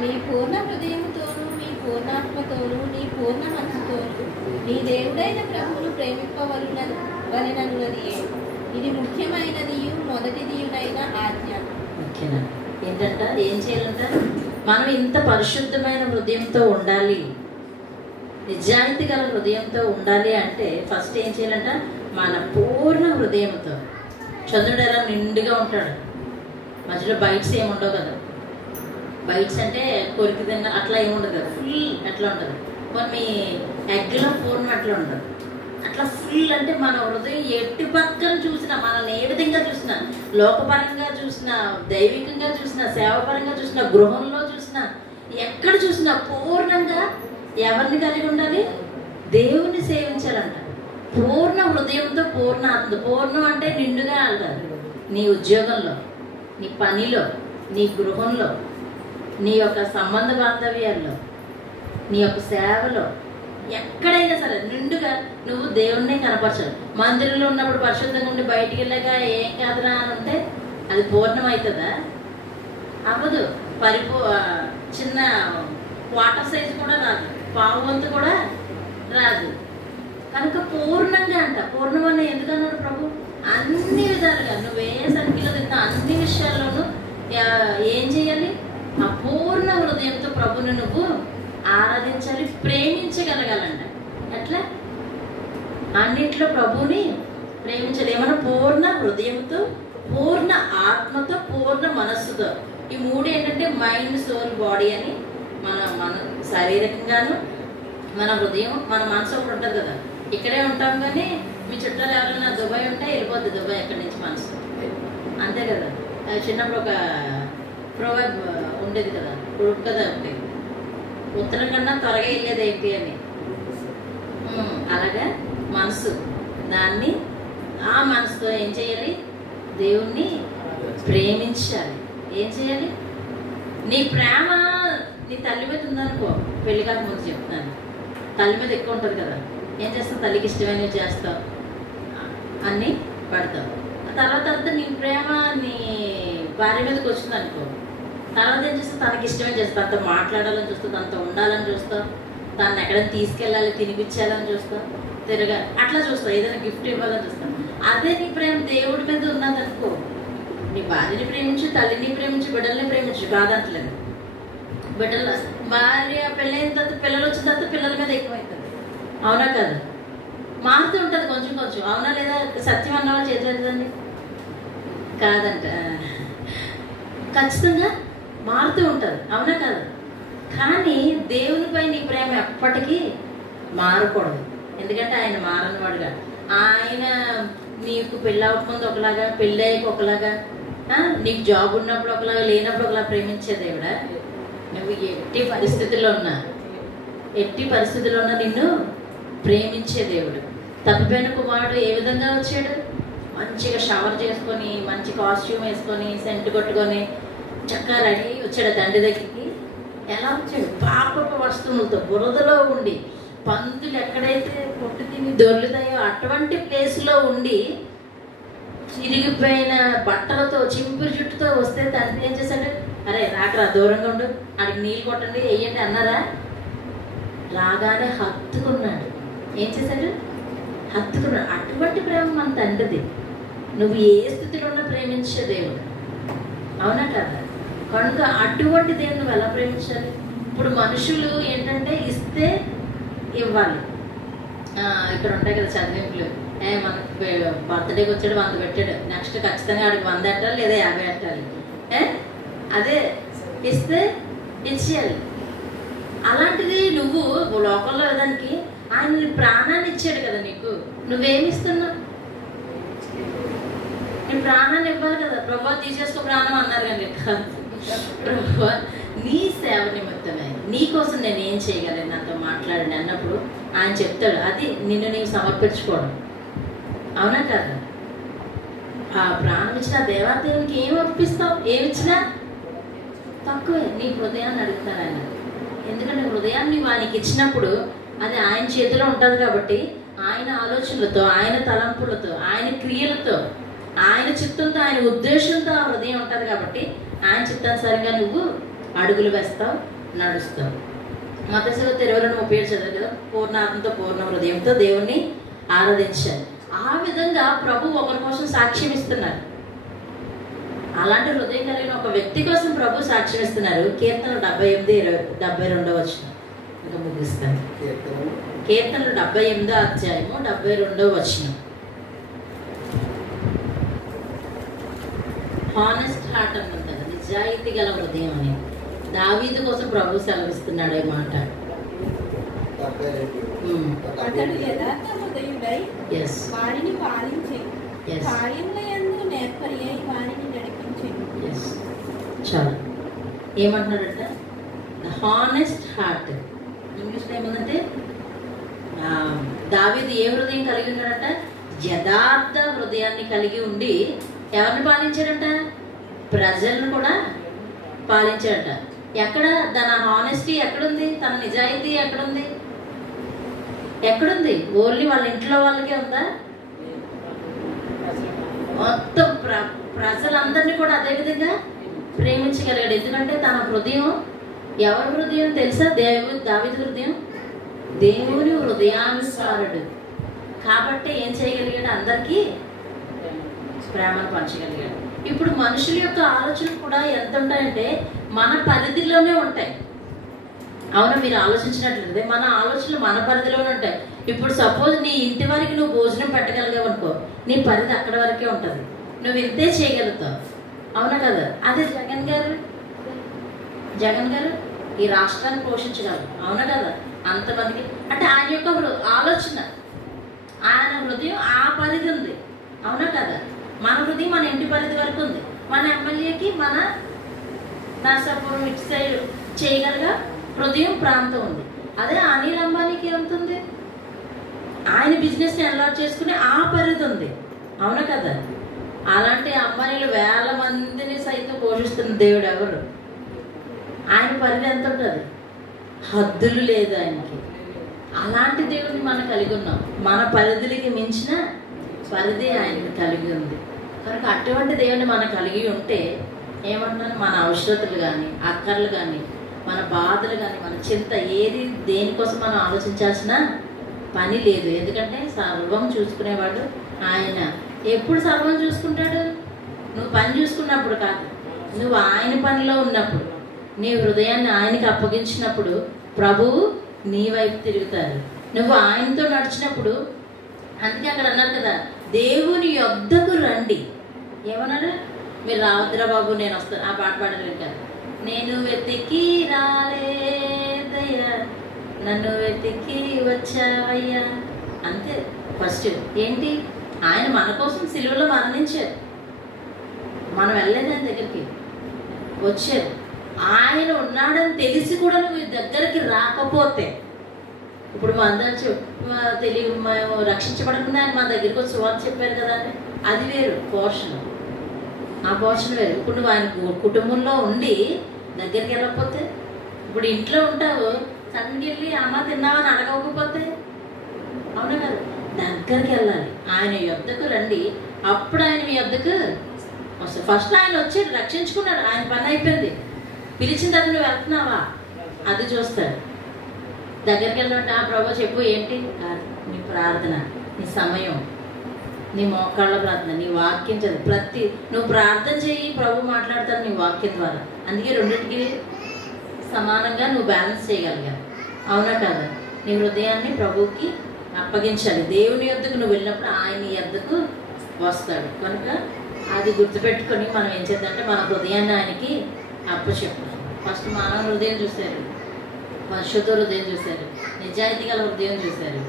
మీ పూర్ణ హృదయముతోనూ నీ పూర్ణాత్మతోనూ నీ పూర్ణ మనసుతోనూ నీ దేవుడైన ప్రభువును ప్రేమింపవలెనన్నది ఇది ముఖ్యమైనదియు మొదటిదియునైన ఆజ్ఞ. ముఖ్యమైన ఏంటంట, ఏం చేయాలంట? మనం ఇంత పరిశుద్ధమైన హృదయంతో ఉండాలి, నిజాయితీ గల హృదయంతో ఉండాలి అంటే ఫస్ట్ ఏం చేయాలంట? మన పూర్ణ హృదయంతో. చంద్రుడు ఎలా నిండుగా ఉంటాడు, మధ్యలో బైట్స్ ఏమి ఉండవు కదా. బైట్స్ అంటే కొరికి తిన్న అట్లా ఏమి ఉండదు కదా, ఫుల్ అట్లా ఉంటుంది. కొన్ని ఎగ్లో పూర్ణం అట్లా ఉండదు. అట్లా ఫుల్ అంటే మన హృదయం ఎట్టి పక్కన చూసినా, మనల్ని ఏ విధంగా చూసినా, లోకపరంగా చూసినా, దైవికంగా చూసినా, సేవపరంగా చూసినా, గృహంలో చూసినా, ఎక్కడ చూసినా పూర్ణంగా ఎవరిని కలిగి ఉండాలి? దేవుని సేవించాలంట. పూర్ణ హృదయంతో, పూర్ణ ఆత్మ. పూర్ణం అంటే నిండుగా అంటారు. నీ ఉద్యోగంలో, నీ పనిలో, నీ గృహంలో, నీ యొక్క సంబంధ బాంధవ్యాల్లో, నీ యొక్క సేవలో, ఎక్కడైనా సరే నిండుగా నువ్వు దేవుణ్ణి కనపరచాలి. మందిరంలో ఉన్నప్పుడు పరిశుద్ధంగా ఉండి బయటికి వెళ్ళాక ఏం కాదురా అని ఉంటే అది పూర్ణం అవుతుందా? అవ్వదు. చిన్న వాటర్ సైజు కూడా రాదు, పావు వంతు కూడా రాదు. కనుక పూర్ణంగా అంట. పూర్ణం అనే ఎందుకన్నాడు ప్రభు? అన్ని విధాలుగా నువ్వే సంఖ్యలో తిన్నా అన్ని విషయాల్లోనూ ఏం చేయాలి? అపూర్ణ హృదయంతో ప్రభుని నువ్వు ఆరాధించాలి, ప్రేమించగలగాలంట. ఎట్లా? అన్నిట్లో ప్రభుని ప్రేమించాలి. ఏమన్నా? పూర్ణ హృదయంతో, పూర్ణ ఆత్మతో, పూర్ణ మనస్సుతో. ఈ మూడు ఏంటంటే మైండ్, సోల్, బాడీ అని. మన శారీరకంగాను, మన హృదయం, మన మనసు ఒకటి ఉంటుంది కదా. ఇక్కడే ఉంటాం కానీ మీ చుట్టాలు ఎవరైనా దుబాయ్ ఉంటే వెళ్ళిపోద్ది దుబాయ్ ఎక్కడి నుంచి మనసు. అంతే కదా. చిన్నప్పుడు ఒక ప్రోవర్బ్ ఉండేది కదా, కదా ఒకటి, ఉత్తరం కన్నా త్వరగా వెళ్ళేది ఏంటి అని. అలాగా మనసు, దాన్ని ఆ మనసుతో ఏం చేయాలి? దేవుణ్ణి ప్రేమించాలి. ఏం చేయాలి? నీ ప్రేమ నీ తల్లి మీద ఉందనుకో, పెళ్లి కాక ముందు చెప్తున్నాను, తల్లి మీద ఎక్కువ ఉంటుంది కదా. ఏం చేస్తావు? తల్లికి ఇష్టమైనవి చేస్తావు, అన్నీ పడతావు. తర్వాత నీ ప్రేమ నీ భార్య మీదకి వచ్చింది అనుకో, తర్వాత ఏం చేస్తావు? తనకి ఇష్టమని చేస్తావు. తనతో మాట్లాడాలని చూస్తావు, తనతో ఉండాలని చూస్తావు, తను ఎక్కడైనా తీసుకెళ్ళాలి, తినిపించాలని చూస్తావు, అట్లా చూస్తావు, ఏదైనా గిఫ్ట్ ఇవ్వాలని చూస్తావు. అదే నీ ప్రేమ దేవుడి మీద ఉన్నదనుకో, నీ భార్యని ప్రేమించు, తల్లిని ప్రేమించు, బిడ్డల్ని ప్రేమించు, కాదంటలేదు. బిడ్డల భార్య పెళ్ళైన తర్వాత, పిల్లలు వచ్చిన తర్వాత పిల్లల మీద ఎక్కువైతుంది. అవునా కదా? మారుతూ ఉంటుంది కొంచెం కొంచెం. అవునా లేదా? సత్యం అన్నవాళ్ళు చేతులేదండి కాదంట, ఖచ్చితంగా మారుతూ ఉంటుంది. అవునా కదా? కానీ దేవునిపై నీ ప్రేమ ఎప్పటికీ మారకూడదు. ఎందుకంటే ఆయన మారనివాడుగా. ఆయన నీకు పెళ్ళి అవ్వకముందు ఒకలాగా, పెళ్ళి అయ్యాక ఒకలాగా, నీకు జాబ్ ఉన్నప్పుడు ఒకలాగా, లేనప్పుడు ఒకలాగా ప్రేమించే దేవుడా? నువ్వు ఎట్టి పరిస్థితుల్లో ఉన్నా నిన్ను ప్రేమించే దేవుడు. తప్పిపోయిన కుమారుడు ఏ విధంగా వచ్చాడు? మంచిగా షవర్ చేసుకొని, మంచి కాస్ట్యూమ్ వేసుకొని, సెంటు కొట్టుకొని, చక్కగా రెడీ వచ్చాడు తండ్రి దగ్గరికి. ఎలా వచ్చాడు? పాపపు వస్తువులతో, బురదలో ఉండి, పందులు ఎక్కడైతే పొట్టు తిని దొర్లుతాయో అటువంటి ప్లేస్లో ఉండి, చిరిగిపోయిన బట్టలతో, చింపురు జుట్టుతో వస్తే తండ్రి ఏం చేశాడు? అరే రాకరా, దూరంగా ఉండు, ఆడికి నీళ్ళు కొట్టండి, వేయండి అన్నారా? రాగానే హత్తుకున్నాడు. ఏం చేశాడు? హత్తుకున్నాడు. అటువంటి ప్రేమ మన తండ్రిది. నువ్వు ఏ స్థితిలో ఉన్నా ప్రేమించే దేవుడు. అవునా కదా? కనుక అటువంటి దేవుడు నువ్వు ఎలా ప్రేమించాలి? ఇప్పుడు మనుషులు ఏంటంటే ఇస్తే ఇవ్వాలి. ఇక్కడ ఉంటాయి కదా చదివింపులు, మనకు బర్త్డేకి వచ్చాడు 100 పెట్టాడు, నెక్స్ట్ ఖచ్చితంగా ఆడికి 100 పెట్టాలి లేదా 50 పెట్టాలి. అదే ఇస్తే ఇచ్చేయాలి. అలాంటిది నువ్వు లోకంలో దానికి ఆయన ప్రాణాన్ని ఇచ్చాడు కదా నీకు, నువ్వేమిస్తున్నావు? నీ ప్రాణాన్ని ఇవ్వాలి కదా. ప్రభు తీసేసుకో ప్రాణం అన్నారు కానీ ప్రభు నీ సేవ నిమిత్తమే, నీకోసం నేను ఏం చేయగలను, నాతో మాట్లాడండి అన్నప్పుడు ఆయన చెప్తాడు. అది నిన్ను నీవు సమర్పించుకోవడం. అవునా కదా? ఆ ప్రాణం ఇచ్చిన దేవాదేవునికి ఏం అర్పిస్తావు? ఏమిచ్చినా తక్కువే. నీ హృదయాన్ని అడుగుతారు ఆయన. ఎందుకంటే హృదయాన్ని వానికి ఇచ్చినప్పుడు అది ఆయన చేతిలో ఉంటుంది కాబట్టి ఆయన ఆలోచనలతో, ఆయన తలంపులతో, ఆయన క్రియలతో, ఆయన చిత్తంతో, ఆయన ఉద్దేశంతో ఆ హృదయం ఉంటుంది కాబట్టి ఆయన చిత్తానుసారంగా నువ్వు అడుగులు వేస్తావు, నడుస్తావు. మత్తయి 22:37 చదివారు కదా, పూర్ణాత్మతో పూర్ణ హృదయంతో దేవుణ్ణి ఆరాధించాలి. ఆ విధంగా ప్రభు ఒకరి కోసం సాక్ష్యం ఇస్తున్నారు. అలాంటి హృదయం కలిగిన ఒక వ్యక్తి కోసం ప్రభు సాక్ష్యం ఇస్తున్నారు. కీర్తనలు 78:72 ఇంకా ముగిస్తాను. కీర్తనలు 78:72 హానెస్ట్ హార్ట్ అన్నది కదా, నిజాయితీ గల హృదయం అని దావీదు కోసం ప్రభు సెలవిస్తున్నాడు ఈ మాట. అతడు యథార్థ హృదయుడై వారిని పాలించి కార్యములందు నేర్పరియై వారిని నడిపించి. చాలా ఏమంటున్నాడంట? The honest heart. ఇంగ్లీష్లో ఏమందంటే దావీదు ఏ హృదయం కలిగి ఉన్నాడంట? యథార్థ హృదయాన్ని కలిగి ఉండి ఎవరిని పాలించాడంట? ప్రజలను కూడా పాలించాడంట. ఎక్కడ తన హానెస్టీ ఎక్కడుంది? తన నిజాయితీ ఎక్కడుంది? ఎక్కడుంది? ఓన్లీ వాళ్ళ ఇంట్లో వాళ్ళకే ఉందా? మొత్తం ప్రజలందరినీ కూడా అదే విధంగా ప్రేమించగలిగాడు. ఎందుకంటే తన హృదయం ఎవరి హృదయం తెలుసా? దావీదు హృదయం దేవుని హృదయానుసారుడు కాబట్టి ఏం చేయగలిగాడు? అందరికీ ప్రేమను పంచగలిగాడు. ఇప్పుడు మనుషుల యొక్క ఆలోచనలు కూడా ఎంత ఉంటాయంటే మన పరిధిలోనే ఉంటాయి. అవునా? మీరు ఆలోచించినట్లయితే మన ఆలోచనలు మన పరిధిలోనే ఉంటాయి. ఇప్పుడు సపోజ్ నీ ఇంటి వరకు నువ్వు భోజనం పెట్టగలిగావు అనుకో, నీ పరిధి అక్కడ వరకే ఉంటుంది. నువ్వు ఇంతే చేయగలుగుతావు. అవునా కదా? అదే జగన్ గారు ఈ రాష్ట్రాన్ని పోషించగలరు. అవునా కదా? అంతమందికి అంటే ఆయన యొక్క ఆలోచన, ఆయన హృదయం ఆ పరిధి ఉంది. అవునా కదా? మన హృదయం మన ఇంటి పరిధి వరకు ఉంది. మన ఎమ్మెల్యేకి మన నర్సాపురం ఇటు సైడ్ చేయగలిగా హృదయం ప్రాంతం ఉంది. అదే అనిల్ అంబానీకి ఏమవుతుంది? ఆయన బిజినెస్ని అలవాటు చేసుకునే ఆ పరిధి ఉంది. అవునా కదా? అలాంటి అంబానీలు వేల మందిని సైతం పోషిస్తున్న దేవుడు ఎవరు? ఆయన పరిధి ఎంత ఉంటుంది? హద్దులు లేదు ఆయనకి. అలాంటి దేవుడిని మనం కలిగి ఉన్నాం. మన పరిధులకి మించిన పరిధి ఆయనకి కలిగి ఉంది కనుక అటువంటి దేవుని మనం కలిగి ఉంటే ఏమంటున్నాను, మన అవసరతలు కానీ, అక్కర్లు కానీ, మన బాధలు కానీ, మన చింత ఏది దేనికోసం మనం ఆలోచించాల్సిన పని లేదు. ఎందుకంటే సర్వం చూసుకునేవాడు ఆయన. ఎప్పుడు సర్వం చూసుకుంటాడు? నువ్వు పని చూసుకున్నప్పుడు కాదు, నువ్వు ఆయన పనిలో ఉన్నప్పుడు, నీ హృదయాన్ని ఆయనకి అప్పగించినప్పుడు ప్రభువు నీ వైపు తిరుగుతారు. నువ్వు ఆయనతో నడిచినప్పుడు, అందుకే అక్కడ అన్నారు కదా, దేవుని యొద్దకు రండి. ఏమన్నాడు? మీరు రావద్దురా బాబు, నేను వస్తాను. ఆ పాట పాడలేదు కదా, నేను వెతికి రాలేదయ్యా, నన్ను వెతికి వచ్చావయ్యా. అంతే. ఫస్ట్ ఏంటి? ఆయన మన కోసం సిలువలో మరణించారు. మనం వెళ్ళలేదు ఆయన దగ్గరికి, వచ్చారు. ఆయన ఉన్నాడని తెలిసి కూడా నువ్వు దగ్గరికి రాకపోతే, ఇప్పుడు మా అందరూ మేము రక్షించబడకుండా ఆయన మా దగ్గరికి వచ్చి వాళ్ళు చెప్పారు కదా అని, అది వేరు పోర్షన్. ఆ పోర్షన్ వేరు. ఇప్పుడు నువ్వు ఆయన కుటుంబంలో ఉండి దగ్గరికి వెళ్ళకపోతే, ఇప్పుడు ఇంట్లో ఉంటావు, సడన్గా వెళ్ళి అమ్మ తిన్నావని అడగకపోతే, అవునా కదా? దగ్గరికి వెళ్ళాలి. ఆయన యొద్దకు రండి, అప్పుడు ఆయన మీ యొద్దకు వస్తాడు. ఫస్ట్ ఆయన వచ్చాడు, రక్షించుకున్నాడు, ఆయన పని అయిపోయింది. పిలిచిన తర్వాత నువ్వు వెళ్తున్నావా అది చూస్తాడు. దగ్గరికి వెళ్ళినట్టు ఆ ప్రభు చెప్పు ఏంటి కాదు, నీ ప్రార్థన, నీ సమయం, నీ మోకాళ్ళ ప్రార్థన, నీ వాక్యం చదువు. నువ్వు ప్రార్థన చేయి, ప్రభు మాట్లాడతాడు నీ వాక్యం ద్వారా. అందుకే రెండింటికి సమానంగా నువ్వు బ్యాలెన్స్ చేయగలిగావు. అవునా కదా? నీ హృదయాన్ని ప్రభువుకి అప్పగించాలి. దేవుని యొద్దకు నువ్వు వెళ్ళినప్పుడు ఆయన యొద్దకు వస్తాడు. కనుక అది గుర్తుపెట్టుకొని మనం ఏం చేద్దామంటే మన హృదయాన్ని ఆయనకి అప్పచెప్పాలి. ఫస్ట్ మానవ హృదయం చూశారు, పరిశుద్ధ హృదయం చూశారు, నిజాయితీ గల హృదయం చూశారు.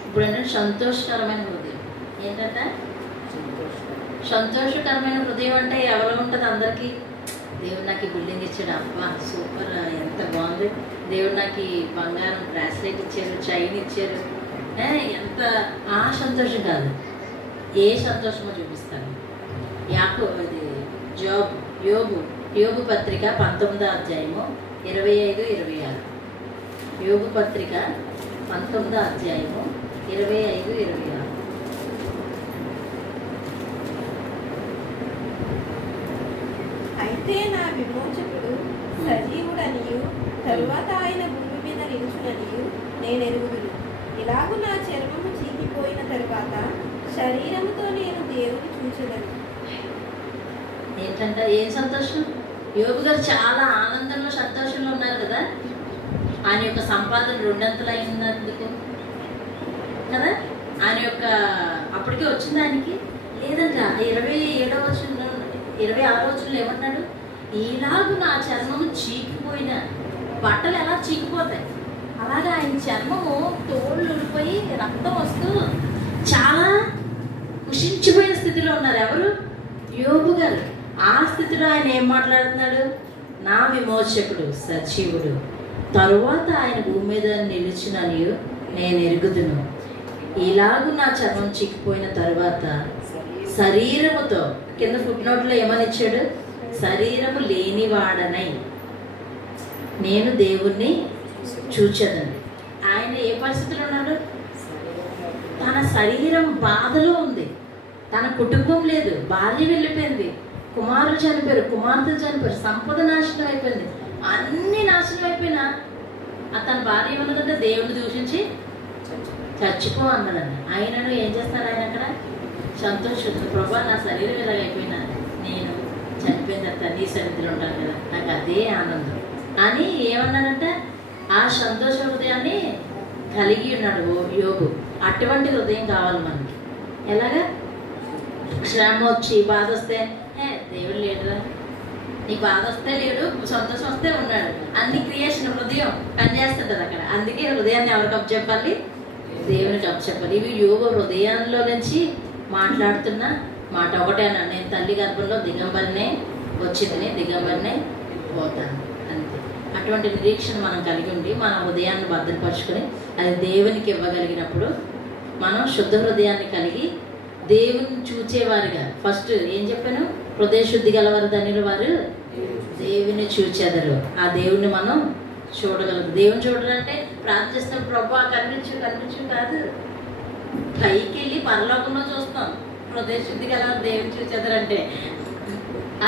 ఇప్పుడు ఏంటంటే సంతోషకరమైన హృదయం. ఏంటంటే సంతోషకరమైన హృదయం అంటే ఎవరు ఉంటుంది? అందరికీ దేవుడు నాకు ఈ బిల్డింగ్ ఇచ్చాడు, అబ్బా సూపర్, ఎంత బాగుంది, దేవుడు నాకు ఈ బంగారం బ్రాస్లెట్ ఇచ్చారు, చైన్ ఇచ్చారు, ఎంత ఆ సంతోషం కాదు. ఏ సంతోషమో చూపిస్తాను. అది యోబు పత్రిక 19వ అధ్యాయము 25-26. యోబు పత్రిక 19వ అధ్యాయము 25-26. అయితే నా విమోచకుడు సజీవుడనియు తరువాత ఆయన భూమి మీద నిలుచుననియు నేను ఎరుగుదును. ఇలాగూ నా చర్మము చీకిపోయిన తరువాత శరీరముతో నేను దేవుని చూచెదను. ఏంటంటే ఏం సంతోషం? యోబు గారు చాలా ఆనందంలో సంతోషంలో ఉన్నారు కదా. ఆయన యొక్క సంపాదన 2 అంతలు అయినందుకు కదా. ఆయన యొక్క అప్పటికే వచ్చింది ఆయనకి. లేదంట 27వ వచనంలో 26వ వచనంలో ఏమన్నాడు? ఇలాగూ నా చర్మము చీకిపోయిన, బట్టలు ఎలా చీకిపోతాయి అలాగే ఆయన చర్మము తోళ్ళు ఊడిపోయి రక్తం వస్తూ చాలా కుషించిపోయిన స్థితిలో ఉన్నారు. ఎవరు? యోబు గారు. ఆ స్థితిలో ఆయన ఏం మాట్లాడుతున్నాడు? నా విమోచకుడు సజీవుడు, తరువాత ఆయన భూమి మీద నిలిచినని నేను ఎరుగుదును. ఇలాగూ నా చర్మం చిక్కిపోయిన తరువాత శరీరముతో, కింద ఫుట్ నోట్లో ఏమని ఇచ్చాడు? శరీరము లేనివాడనై నేను దేవుణ్ణి చూచెదను. ఆయన ఏ పరిస్థితిలో ఉన్నాడు? తన శరీరం బాధలో ఉంది, తన కుటుంబం లేదు, భార్య వెళ్ళిపోయింది, కుమారులు చనిపోయారు, కుమార్తెలు చనిపోయారు, సంపద నాశనం అయిపోయింది, అన్ని నాశనం అయిపోయినా తన భార్య ఏమన్నదంటే దేవుడిని దూషించి చచ్చిపో అన్నదండి. ఆయనను ఏం చేస్తాడు? ఆయన అక్కడ సంతోషిస్తుంది. ప్రభా, నా శరీరం ఇలాగ అయిపోయినా నేను చనిపోయిన తర్వాత నీ సన్నిధిలో ఉంటాను కదా, నాకు అదే ఆనందం అని ఏమన్నాడంటే ఆ సంతోష హృదయాన్ని కలిగి ఉన్నాడు యోబు. అటువంటి హృదయం కావాలి మనకి. ఎలాగా? శ్రమ వచ్చి బాధ వస్తే దేవుడు లేడురా, నీకు బాధ వస్తే లేడు, సంతోషం వస్తే ఉన్నాడు. అన్ని క్రియేషన్ హృదయం పనిచేస్తుంటది అక్కడ. అందుకే హృదయాన్ని ఎవరికి అప్పచెప్పాలి? దేవునికి అప్పచెప్పాలి. ఇవి యోబు హృదయంలో నుంచి మాట్లాడుతున్న మాట ఒకటేనా? నేను తల్లి గర్భంలో దిగంబరినే వచ్చింది, దిగంబరినే పోతాను, అంతే. అటువంటి నిరీక్షణ మనం కలిగి ఉండి మన హృదయాన్ని భద్రపరుచుకొని అది దేవునికి ఇవ్వగలిగినప్పుడు మనం శుద్ధ హృదయాన్ని కలిగి దేవుని చూచేవారుగా, ఫస్ట్ ఏం చెప్పాను? హృదయ శుద్ధి గలవారు ధన్యులు వారు దేవుని చూచెదరు. ఆ దేవుణ్ణి మనం చూడగలదు. దేవుని చూడాలంటే ప్రార్థిస్తాం, ప్రభా కనిపించు కనిపించు కాదు, పైకి వెళ్ళి పరలోకంలో చూస్తాం. హృదయ శుద్ధి గలవారు దేవుని చూచెదరంటే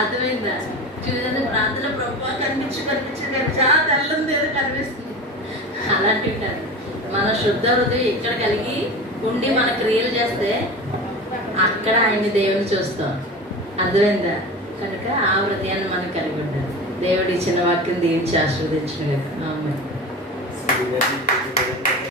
అర్థమైందా? చూడండి, ప్రార్థన ప్రభా కనిపించు కనిపించు కనిపించు, ఆ తెల్లంది ఏదో కనిపిస్తుంది అలాంటివి కాదు. మన శుద్ధ హృదయం ఇక్కడ కలిగి ఉండి మన క్రియలు చేస్తే అక్కడ ఆయన్ని దేవుని చూస్తాం. అర్థమైందా? కనుక ఆ హృదయాన్ని మనం కలిగి ఉండాలి. దేవుడి ఇచ్చిన వాక్యం దీవించి ఆశీర్వదించిన కదా. ఆమేన్.